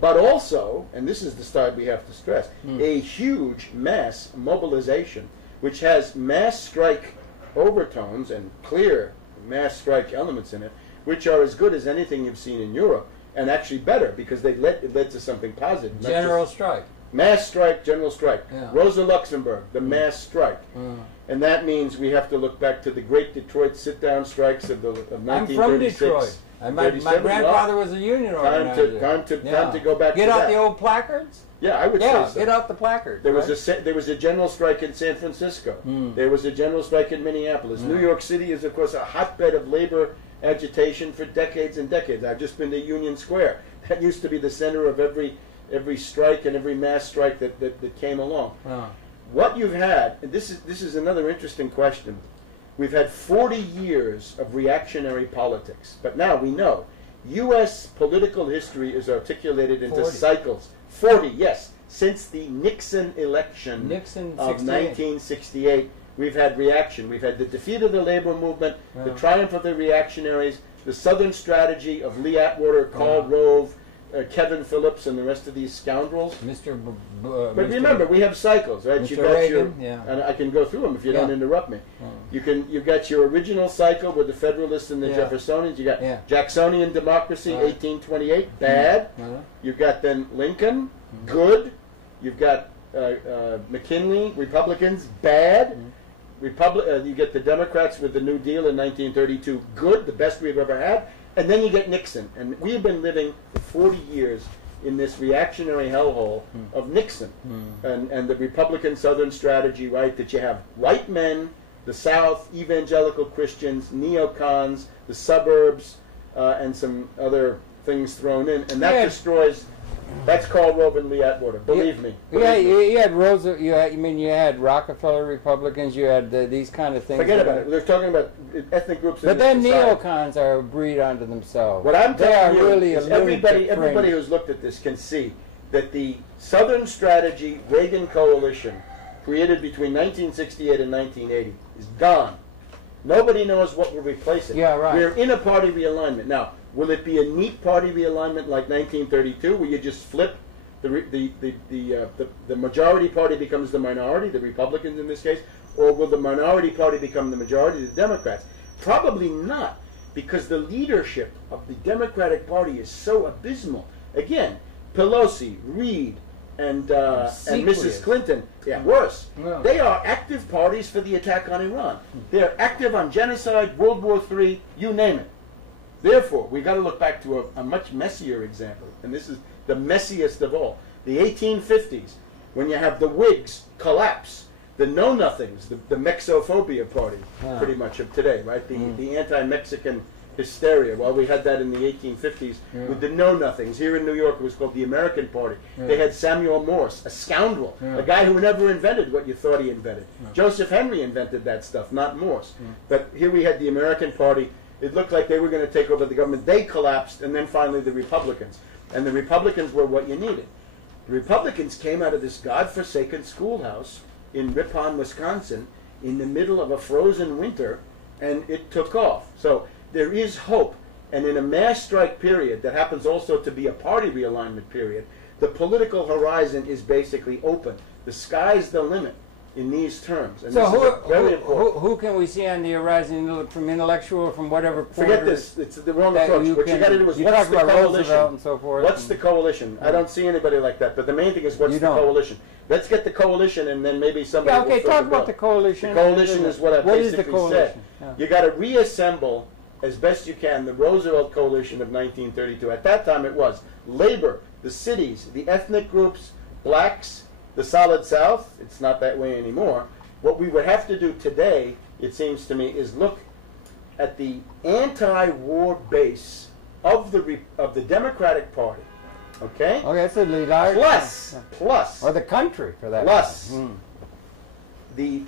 but also, and this is the side we have to stress, a huge mass mobilization, which has mass strike overtones and clear mass strike elements in it, which are as good as anything you've seen in Europe, and actually better because it led to something positive. not General just strike. mass strike, general strike. Yeah. Rosa Luxemburg, the mass strike. And that means we have to look back to the great Detroit sit-down strikes of 1936. I'm from Detroit. My 37. grandfather was a union organizer. Time to go back Get to out that. the old placards? Yeah, I would Yeah, say so. get out the placards. There right? was a general strike in San Francisco. There was a general strike in Minneapolis. New York City is, of course, a hotbed of labor agitation for decades and decades. I've just been to Union Square. That used to be the center of every strike and every mass strike that came along. What you've had, and this is another interesting question. We've had 40 years of reactionary politics, but now we know U.S. political history is articulated into 40. cycles. 40, yes. since the Nixon election Nixon of 68. 1968, we've had reaction. We've had the defeat of the labor movement, the triumph of the reactionaries, the Southern strategy of Lee Atwater, Karl Rove, Kevin Phillips, and the rest of these scoundrels. But remember, we have cycles, right? Mr. Reagan, and I can go through them if you don't interrupt me. You've got your original cycle with the Federalists and the Jeffersonians. You got Jacksonian democracy, 1828, bad. You've got then Lincoln, good. You've got McKinley, Republicans, bad. You get the Democrats with the New Deal in 1932, good, the best we've ever had. And then you get Nixon. And we've been living for 40 years in this reactionary hellhole of Nixon and the Republican Southern strategy, right, that you have white men, the South, evangelical Christians, neocons, the suburbs, and some other things thrown in. And that destroys... That's Karl Rove and Lee Atwater. Believe me. You had Roosevelt. You had Rockefeller Republicans. You had these kind of things. Forget about it. They're talking about ethnic groups. But then neocons are a breed unto themselves. What I'm telling you is everybody who's looked at this can see that the Southern strategy Reagan coalition created between 1968 and 1980 is gone. Nobody knows what will replace it. Yeah, right. We're in a party realignment now. Will it be a neat party realignment like 1932, where you just flip the majority party becomes the minority, the Republicans in this case, or will the minority party become the majority, the Democrats? Probably not, because the leadership of the Democratic Party is so abysmal. Again, Pelosi, Reid, and Mrs. Clinton, worse. No. They are active parties for the attack on Iran. They're active on genocide, World War III, you name it. Therefore, we've got to look back to a much messier example, and this is the messiest of all. The 1850s, when you have the Whigs collapse, the Know-Nothings, the Mexophobia party, pretty much of today, right? The anti-Mexican hysteria. Well, we had that in the 1850s with the Know-Nothings. Here in New York, it was called the American Party. They had Samuel Morse, a scoundrel, a guy who never invented what you thought he invented. Joseph Henry invented that stuff, not Morse. But here we had the American Party. It looked like they were going to take over the government. They collapsed, and then finally the Republicans. And the Republicans were what you needed. The Republicans came out of this godforsaken schoolhouse in Ripon, Wisconsin, in the middle of a frozen winter, and it took off. So there is hope. And in a mass strike period that happens also to be a party realignment period, the political horizon is basically open. The sky's the limit in these terms. And so who can we see on the horizon from intellectual, from whatever point? Forget this. It's the wrong approach. What you got to do is, what's the coalition? And so forth. What's the coalition? I don't see anybody like that. But the main thing is, what's the coalition? Let's get the coalition, and then maybe somebody will talk about the coalition. The coalition is what I basically said. You got to reassemble as best you can the Roosevelt coalition of 1932. At that time it was labor, the cities, the ethnic groups, blacks, the Solid South. It's not that way anymore. What we would have to do today, it seems to me, is look at the anti-war base of the Democratic Party. Okay? Okay, that's a large. Plus. Or the country, for that matter. The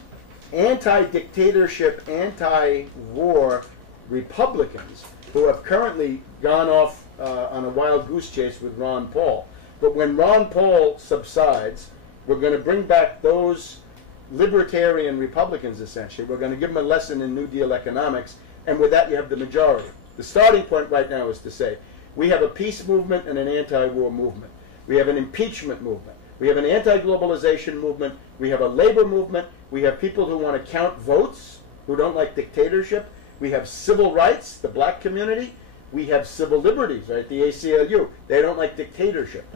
anti-dictatorship, anti-war Republicans who have currently gone off on a wild goose chase with Ron Paul. But when Ron Paul subsides, we're going to bring back those libertarian Republicans, essentially. We're going to give them a lesson in New Deal economics, and with that you have the majority. The starting point right now is to say, we have a peace movement and an anti-war movement. We have an impeachment movement. We have an anti-globalization movement. We have a labor movement. We have people who want to count votes, who don't like dictatorship. We have civil rights, the black community. We have civil liberties, right? The ACLU. They don't like dictatorship.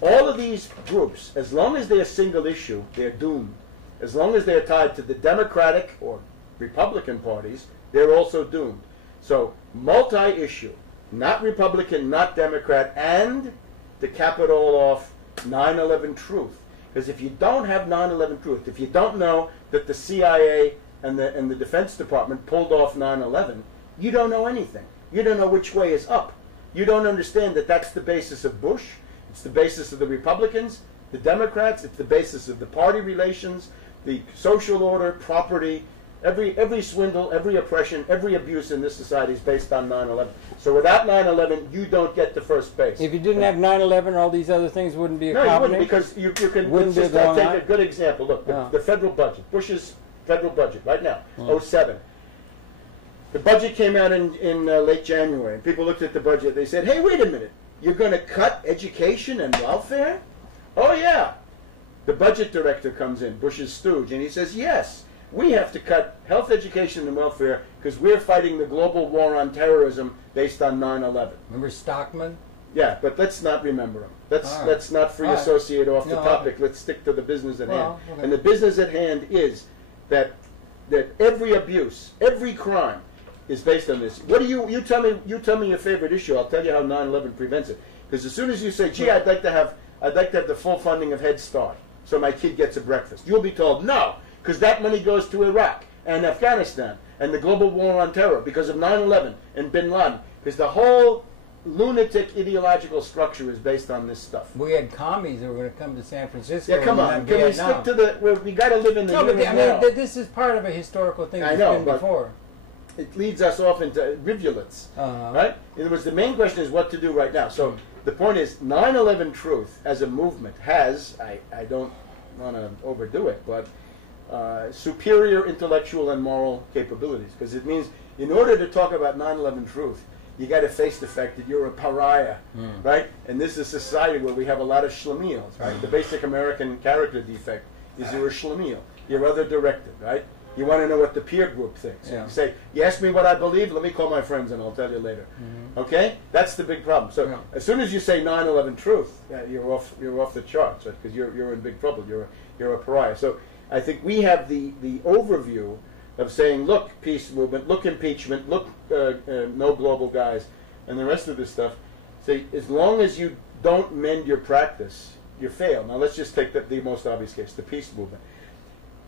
All of these groups, as long as they're single issue, they're doomed. As long as they're tied to the Democratic or Republican parties, they're also doomed. So, multi-issue, not Republican, not Democrat, and to cap it all off, 9/11 truth. Because if you don't have 9/11 truth, if you don't know that the CIA and the Defense Department pulled off 9/11, you don't know anything. You don't know which way is up. You don't understand that that's the basis of Bush. It's the basis of the Republicans, the Democrats. It's the basis of the party relations, the social order, property, Every swindle, every oppression, every abuse in this society is based on 9/11. So without 9/11, you don't get to first base. If you didn't have 9/11, all these other things wouldn't be a combination. combination? No, you wouldn't, because you can Wouldn't just be going take on? a good example. Look, the federal budget, Bush's federal budget right now, 07. The budget came out in late January, and people looked at the budget. They said, hey, wait a minute. You're going to cut education and welfare? Oh, yeah. The budget director comes in, Bush's stooge, and he says, yes, we have to cut health, education, and welfare because we're fighting the global war on terrorism based on 9/11. Remember Stockman? Yeah, but let's not remember him. All Let's not free associate off the No, topic. Let's stick to the business at hand. Okay. And the business at hand is that every abuse, every crime is based on this. What do you tell me your favorite issue? I'll tell you how 9/11 prevents it. Because as soon as you say, gee, I'd like to have the full funding of Head Start so my kid gets a breakfast, you'll be told no, because that money goes to Iraq and Afghanistan and the global war on terror because of 9/11 and Bin Laden. Because the whole lunatic ideological structure is based on this stuff. We had commies that were going to come to San Francisco. Yeah, come on. Can we stick to we got to live in the No, but here and now. this is part of a historical thing that's I know, been but before. It leads us off into rivulets, right? In other words, the main question is what to do right now. So the point is 9/11 truth as a movement has, I don't want to overdo it, but superior intellectual and moral capabilities. Because it means in order to talk about 9/11 truth, you got to face the fact that you're a pariah, right? And this is a society where we have a lot of schlemiels, right? The basic American character defect is you're a schlemiel. You're other directed, right? You want to know what the peer group thinks. Yeah. You say, you ask me what I believe, let me call my friends and I'll tell you later. Okay? That's the big problem. So as soon as you say 9/11 truth, you're off the charts, right? Because you're in big trouble. You're a pariah. So I think we have the overview of saying, look, peace movement, look, impeachment, look, no global guys, and the rest of this stuff. Say, as long as you don't mend your practice, you fail. Now let's just take the most obvious case, the peace movement.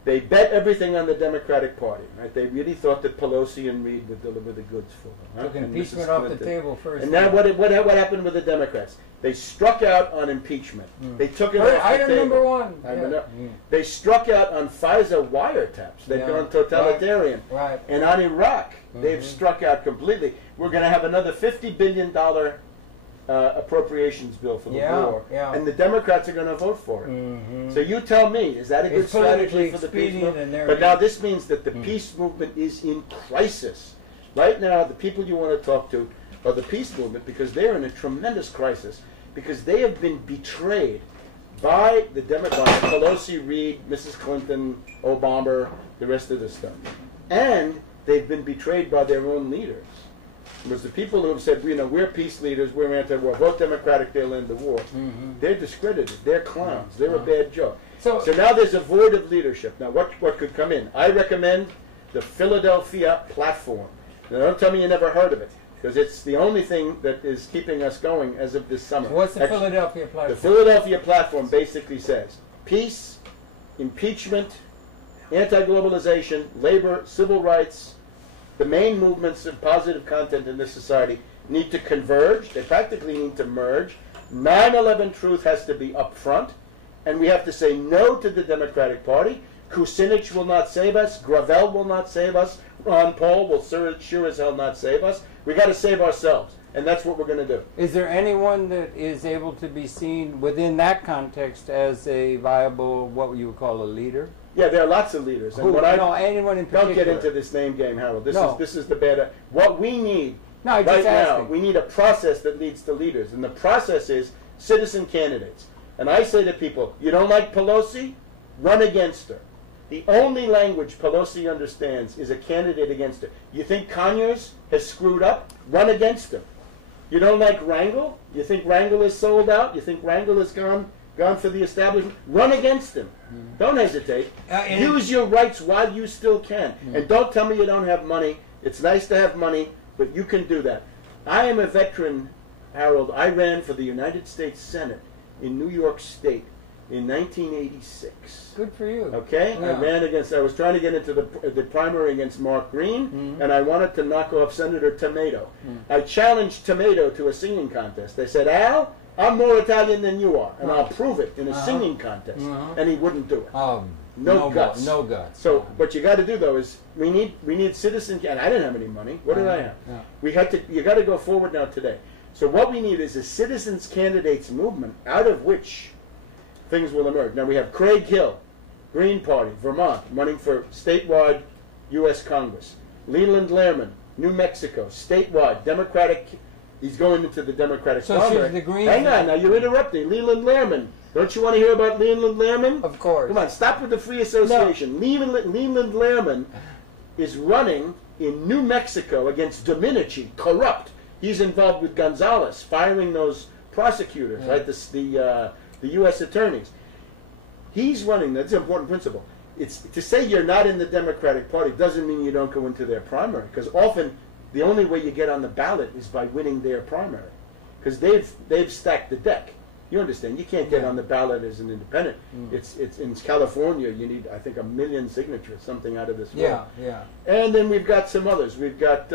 They bet everything on the Democratic Party, right? They really thought that Pelosi and Reid would deliver the goods for them. Right? Took impeachment off the table first. And now what happened with the Democrats? They struck out on impeachment. They took it off the table. Item number one. They struck out on FISA wiretaps. They've gone totalitarian. Right. And on Iraq, they've struck out completely. We're going to have another $50 billion appropriations bill for the war, and the Democrats are going to vote for it. So you tell me, is that a good strategy for the peace movement? But now this means that the peace movement is in crisis. Right now, the people you want to talk to are the peace movement because they're in a tremendous crisis because they have been betrayed by the Democrats, Pelosi, Reid, Mrs. Clinton, Obama, the rest of this stuff. And they've been betrayed by their own leaders. It was the people who have said, we're peace leaders, we're anti-war, vote Democratic, they'll end the war. They're discredited. They're clowns. They're a bad joke. So now there's a void of leadership. Now what could come in? I recommend the Philadelphia Platform. Now don't tell me you never heard of it, because it's the only thing that is keeping us going as of this summer. So what's the Philadelphia Platform? The Philadelphia Platform basically says peace, impeachment, anti-globalization, labor, civil rights, the main movements of positive content in this society need to converge. They practically need to merge. 9/11 truth has to be up front, and we have to say no to the Democratic Party. Kucinich will not save us. Gravel will not save us. Ron Paul will sure as hell not save us. We got to save ourselves, and that's what we're going to do. Is there anyone that is able to be seen within that context as a viable, what you would call a leader? Yeah, there are lots of leaders. And anyone in particular? Don't get into this name game, Harold. This is the bad. What we need right now, we need a process that leads to leaders, and the process is citizen candidates. And I say to people, you don't like Pelosi? Run against her. The only language Pelosi understands is a candidate against her. You think Conyers has screwed up? Run against him. You don't like Rangel? You think Rangel is sold out? You think Rangel is gone for the establishment? Run against him. Don't hesitate. Use your rights while you still can. And don't tell me you don't have money. It's nice to have money, but you can do that. I am a veteran, Harold. I ran for the United States Senate in New York State in 1986. Good for you. Okay? Yeah. I was trying to get into the primary against Mark Green, and I wanted to knock off Senator Tomato. I challenged Tomato to a singing contest. They said, Al, I'm more Italian than you are, and I'll prove it in a singing contest. And he wouldn't do it. no guts. No guts. So what you got to do though is we need citizen. And I didn't have any money. What did I have? Yeah. We had to. You got to go forward now today. So what we need is a citizens candidates movement out of which things will emerge. Now we have Craig Hill, Green Party, Vermont, running for statewide U.S. Congress. Leland Lehrman, New Mexico, statewide Democratic. He's going into the Democratic primary. The Green. Hang on, now you're interrupting. Leland Lehrman. Don't you want to hear about Leland Lehrman? Of course. Come on, stop with the free association. No. Leland Lehrman is running in New Mexico against Domenici, corrupt. He's involved with Gonzalez, firing those prosecutors, right? The U.S. attorneys. He's running. That's an important principle. It's to say you're not in the Democratic Party doesn't mean you don't go into their primary, because often the only way you get on the ballot is by winning their primary, because they've stacked the deck. You understand? You can't get on the ballot as an independent. It's in California. You need, I think, 1 million signatures, something out of this world. Yeah. And then we've got some others. We've got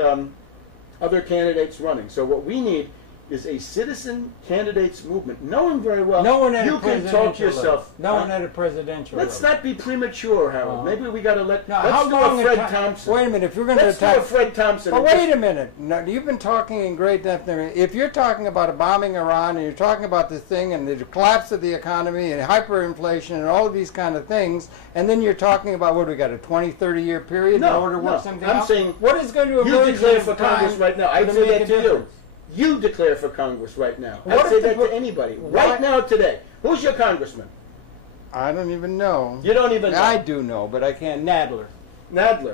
other candidates running. So what we need is a citizen candidates movement, knowing very well you can talk yourself. No one at a presidential Let's not be premature, Harold. Maybe we got to let. No, let's do a Fred Thompson. Wait a minute. If you're going to attack, let's do a Fred Thompson. But wait a minute. No, you've been talking in great depth there. If you're talking about a bombing Iran, and you're talking about this thing and the collapse of the economy and hyperinflation and all of these kind of things, and then you're talking about what we got a 20, 30-year period in order to work something out. I'm saying what is going to emerge. You declare for Congress right now. I'd say that to you. You declare for Congress right now. I'd say that to anybody. Right now, today. Who's your congressman? I don't even know. You don't even know. I do know, but I can't. Nadler.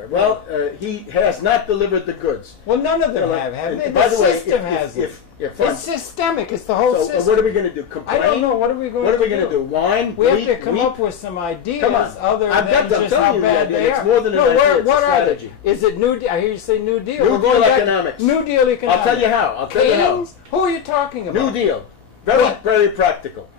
Well, he has not delivered the goods. Well, none of them have they? By the way, system has it. It's systemic. It's the whole system. What are we going to do? Complain? I don't know. What are we going to do? Whine? We have to come up with some ideas other than just how bad they are. It's more than an idea. It's a strategy. Is it New Deal? I hear you say New Deal. New Deal economics. New Deal economics. I'll tell you how. Keynes? Who are you talking about? New Deal. Very practical.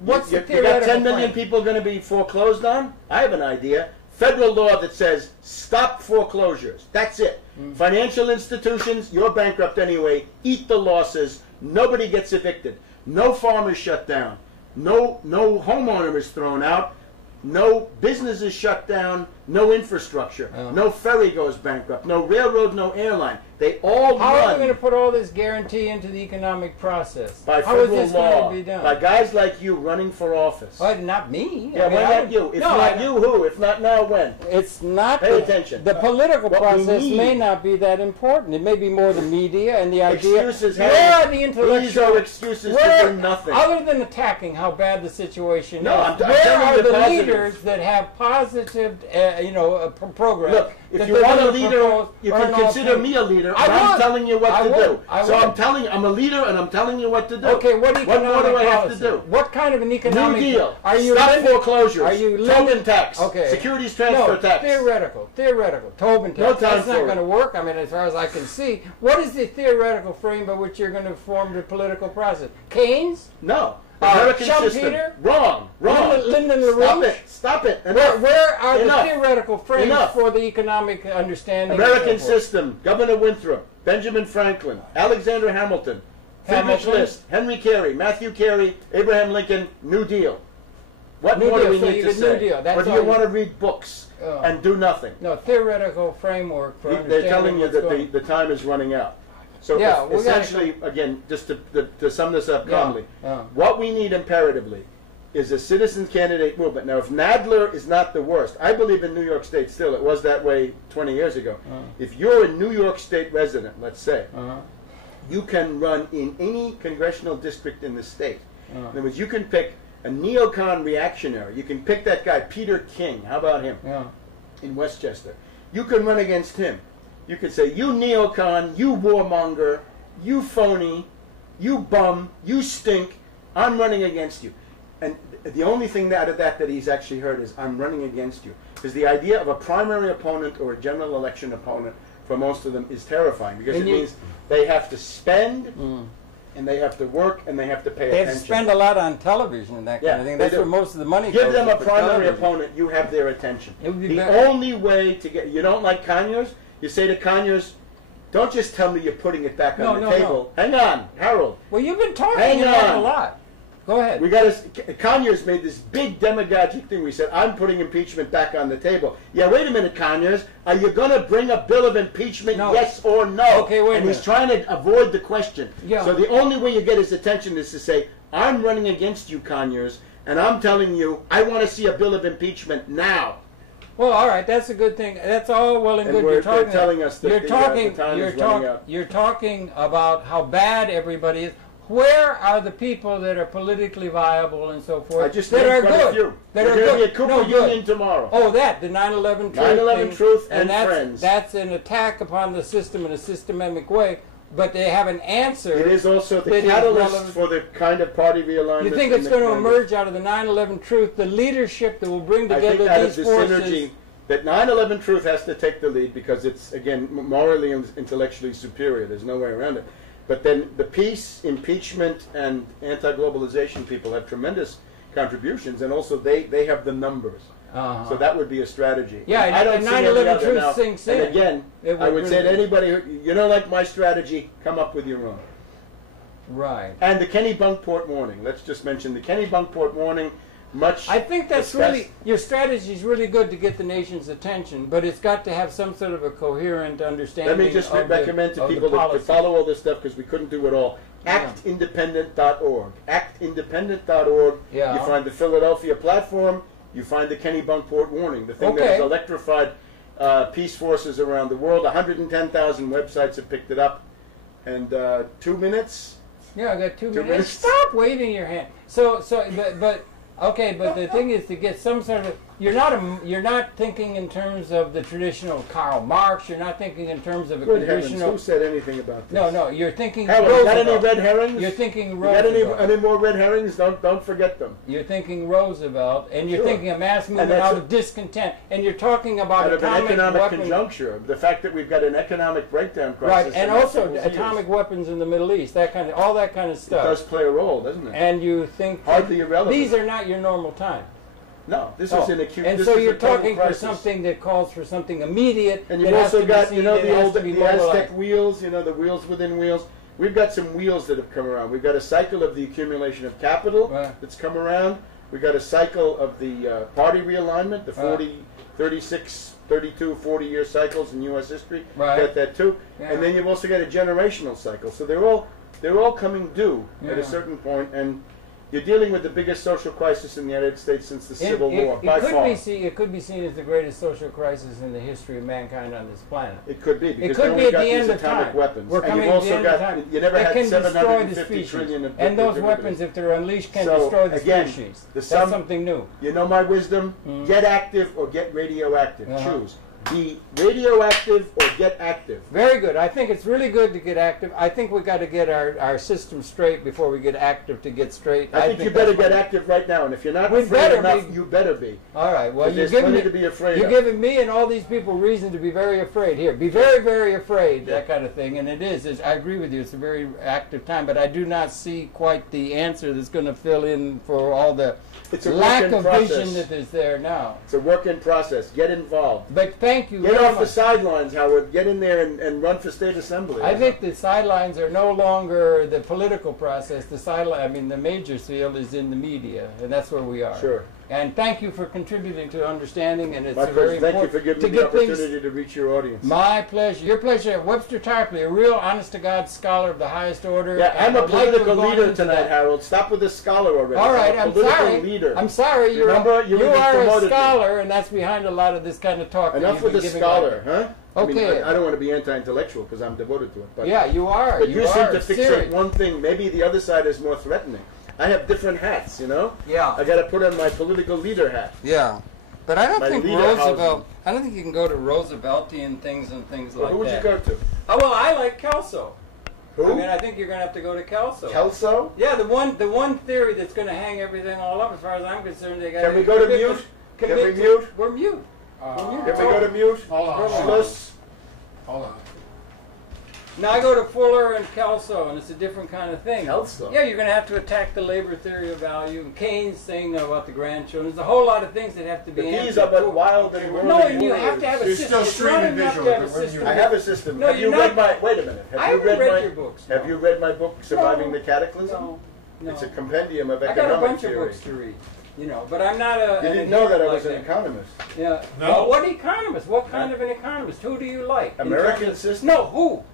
What's the theoretical? You got 10 million people going to be foreclosed on? I have an idea. Federal law that says stop foreclosures. That's it. Financial institutions, you're bankrupt anyway. Eat the losses. Nobody gets evicted. No farmers shut down. No homeowner is thrown out. No business is shut down. No infrastructure. No ferry goes bankrupt. No railroad. No airline. They all How run. are we going to put all this guarantee into the economic process? By How federal is this law. going to be done? By guys like you running for office. Well, not me. Yeah, why not you? If not you, who? If not now, when? It's not. Pay attention. The political process may not be that important. It may be more the media and the idea. Excuses. Where are the intellectual? These are excuses to do nothing. Other than attacking how bad the situation is, I'm where are the positive. leaders that have positive, programs? Look, if you want a leader, you can consider me a leader. I'm telling you what to do. So I'm a leader, and I'm telling you what to do. Okay, what more do I have to do? What kind of an economic? New Deal. Are you Stop foreclosures. Are you Tobin tax? Okay. Securities transfer tax. Theoretical. Tobin tax. No time That's not for going to work. I mean, as far as I can see, what is the theoretical frame by which you're going to form the political process? Keynes? No. American system. Peter? Wrong. Lyndon LaRouche? Stop it. Where are the theoretical frames for the economic understanding? American system. Governor Winthrop, Benjamin Franklin, Alexander Hamilton, Friedrich List, Henry Carey, Matthew Carey, Abraham Lincoln, New Deal. What more do we need to say? Or do you want to read books and do nothing? No, theoretical framework for understanding. They're telling you that the time is running out. So essentially, again, just to sum this up calmly, what we need imperatively is a citizen candidate movement. Now, if Nadler is not the worst, I believe in New York State still. It was that way 20 years ago. If you're a New York State resident, let's say, you can run in any congressional district in the state. In other words, you can pick a neocon reactionary. You can pick that guy, Peter King. How about him? In Westchester. You can run against him. You could say, you neocon, you warmonger, you phony, you bum, you stink, I'm running against you. And the only thing out of that he's actually heard is, I'm running against you. Because the idea of a primary opponent or a general election opponent for most of them is terrifying. Because it means they have to spend, and they have to work, and they have to pay attention. They have to spend a lot on television and that kind of thing. That's where most of the money goes. Give them a primary opponent, you have their attention. The only way to get, you don't like Conyers? You say to Conyers, don't just tell me you're putting it back on the table. No. Hang on, Harold. Well, you've been talking about a lot. Go ahead. We got to. Conyers made this big demagogic thing. We said, "I'm putting impeachment back on the table." Yeah, wait a minute, Conyers. Are you going to bring a bill of impeachment? No. Yes or no? Okay, wait a And minute. he's trying to avoid the question. Yeah. So the only way you get his attention is to say, "I'm running against you, Conyers, and I'm telling you, I want to see a bill of impeachment now." Well, all right, that's a good thing. That's all well and And good. they're telling us that the time is running out. You're talking about how bad everybody is. Where are the people that are politically viable and so forth? I just that named are quite a good. few. That We're are going to be good. at Cooper No, good. Union tomorrow. Oh, that the 9/11 truth. 9/11 thing, truth and that's, friends. That's an attack upon the system in a systematic way. But they have an answer. It is also the that is catalyst relevant. for the kind of party realignment. You think and it's the going to kind of- emerge out of the 9/11 truth, the leadership that will bring I think together out these of the forces? synergy that 9/11 truth has to take the lead because it's, again, morally and intellectually superior. There's no way around it. But then the peace, impeachment, and anti-globalization people have tremendous contributions, and also they have the numbers. Uh-huh. So that would be a strategy. Yeah, I don't and see any 9/11 other truth now. sinks And in. again, It would I would say to really- anybody, you don't like my strategy, come up with your own. Right. And the Kenny Bunkport warning. Let's just mention the Kenny Bunkport warning. Much I think that's discussed. really, your strategy is really good to get the nation's attention, but it's got to have some sort of a coherent understanding. Let me just of recommend the, to of the people to policy. follow all this stuff because we couldn't do it all. Yeah. Actindependent.org. Actindependent.org. Yeah. You find the Philadelphia platform. You find the Kenny Bunkport warning. The thing that Okay. has electrified peace forces around the world. 110,000 websites have picked it up. And 2 minutes. Yeah, I got 2 minutes. minutes. Stop waving your hand. But okay, but the thing is to get some sort of, you're not thinking in terms of the traditional Karl Marx. You're not thinking in terms of a Good heavens, traditional. who said anything about this? No, you're thinking Howard, Roosevelt. got any red herrings? You're thinking You got Roosevelt. any more red herrings? Don't forget them. You're thinking Roosevelt, and you're Sure. thinking a mass movement that's out a- of discontent, and you're talking about Out of an atomic economic weapons. conjuncture, the fact that we've got an economic breakdown Right, crisis, and in also multiple years, atomic weapons in the Middle East, all that kind of it stuff. does play a role, doesn't it? And you think Hardly irrelevant. these are not your normal time. No, this Oh, is an acute. and this so is you're a total talking for crisis. something that calls for something immediate. And that you've has also to be got, seen, you know, that the has old to be the Aztec mobilized. wheels. You know, the wheels within wheels. We've got some wheels that have come around. We've got a cycle of the accumulation of capital Right. that's come around. We've got a cycle of the party realignment, the 40, 36, 32, 40-year cycles in U.S. history. Right. Got that too. Yeah. And then you've also got a generational cycle. So they're all coming due at Yeah. a certain point, and you're dealing with the biggest social crisis in the United States since the Civil War, by it could far. it could be seen as the greatest social crisis in the history of mankind on this planet. It could be because could then be we've at got the these end of atomic time. weapons, We're and coming you've at the also end of got time. you never That had can destroy the 750 species. trillion of And those derivatives. weapons, if they're unleashed, can So, destroy the again, species. the That's sum- something new. You know my wisdom: get active or get radioactive. Uh-huh. Choose. Be radioactive or get active. Very good. I think it's really good to get active. I think we've got to get our system straight before we get active to get straight. I think you better that's get active right now, and if you're not We afraid better enough, be. you better be. All right. Well, But you're there's giving plenty me, to be afraid you're of. giving me and all these people reason to be very afraid. Here, be very, very afraid. That kind of thing. And it is. I agree with you. It's a very active time, but I do not see quite the answer that's going to fill in for all the It's a lack work in of process. vision that is there now. It's a work in process. Get involved. But thank you Get very off the much. sidelines, Howard. Get in there and run for state assembly. I think the sidelines are no longer the political process. The major field is in the media, and that's where we are. Sure. And thank you for contributing to understanding, and it's My very pleasure. Thank you important for giving to me the get things. opportunity to reach your audience. My pleasure. Your pleasure. Webster Tarpley, a real honest-to-God scholar of the highest order. Yeah, and I'm a I'd like to political go leader into tonight, that. Harold. Stop with the scholar already. All right, I'm a I'm political sorry. leader. I'm sorry. Remember, you even are a promoted me. scholar, and that's behind a lot of this kind of talk. that Enough you've with been the giving scholar, out. huh? I mean, Okay. I don't want to be anti-intellectual because I'm devoted to it. But, Yeah, you are. but you seem are to fixate serious. one thing. Maybe the other side is more threatening. I have different hats, you know? Yeah. I got to put on my political leader hat. Yeah. But I don't My think leader Roosevelt. I don't think you can go to Rooseveltian things and things Well, like who would that. you go to? Oh well, I like Kelso. Who? I mean, I think you're going to have to go to Kelso. Kelso? Yeah, the one theory that's going to hang everything all up, as far as I'm concerned, they got. Can we go to mute? Can we mute? We're mute. Can we go to mute? Hold on. Schluss. Hold on. Now I go to Fuller and Kelso, and it's a different kind of thing. Kelso? Yeah, you're going to have to attack the labor theory of value, and Keynes' thing about the grandchildren. There's a whole lot of things that have to be But answered. these are but wild and whirling No, and you words. have to have a You're system. still It's not streaming enough to visually, have a but when system. I have a system. No, Have you're you read not- my? Wait a minute. Have I you haven't read my? your books, Have no. you read my book, Surviving No. the Cataclysm? No. No. It's a compendium of I economic got a bunch theory. of books to read, you know, but I'm not a... You didn't know that I was an economist. Yeah. No. Well, what economist? What kind of an economist? Who do you like? American system. No,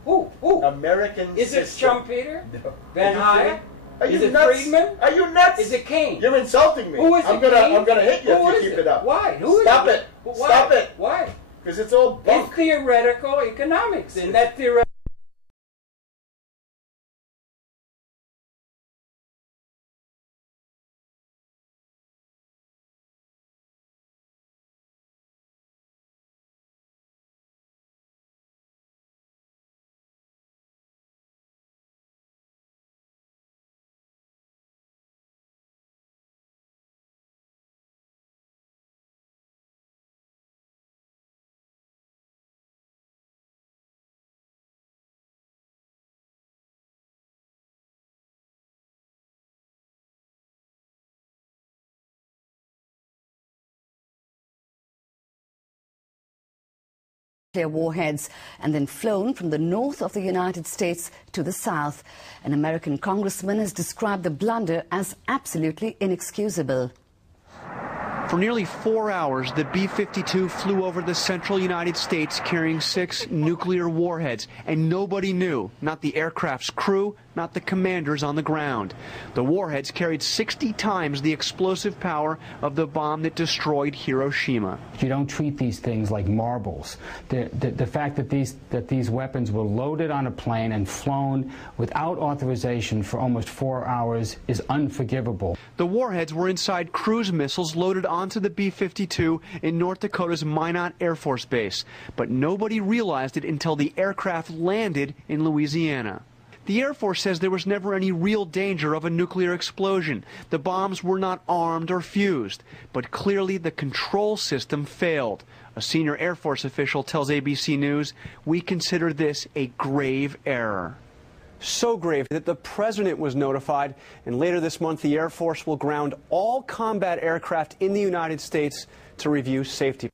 who? American Is it system. Schumpeter? No. Van Hayek? Are you Is it nuts? Friedman? Are you nuts? Is it Keynes? You're insulting me. Who is I'm it? gonna Keynes? I'm gonna hit you Who if you is keep it up. Why? Who is Stop it? it. Why? Stop it. Why? Because it's all bunk. It's theoretical economics, and that theoretical... warheads and then flown from the north of the United States to the south. An American congressman has described the blunder as absolutely inexcusable. For nearly 4 hours, the B-52 flew over the central United States carrying 6 nuclear warheads, and nobody knew, not the aircraft's crew, not the commanders on the ground. The warheads carried 60 times the explosive power of the bomb that destroyed Hiroshima. You don't treat these things like marbles. The fact that these weapons were loaded on a plane and flown without authorization for almost 4 hours is unforgivable. The warheads were inside cruise missiles loaded onto the B-52 in North Dakota's Minot Air Force Base, but nobody realized it until the aircraft landed in Louisiana. The Air Force says there was never any real danger of a nuclear explosion. The bombs were not armed or fused, but clearly the control system failed. A senior Air Force official tells ABC News, "We consider this a grave error." So grave that the president was notified, and later this month the Air Force will ground all combat aircraft in the United States to review safety.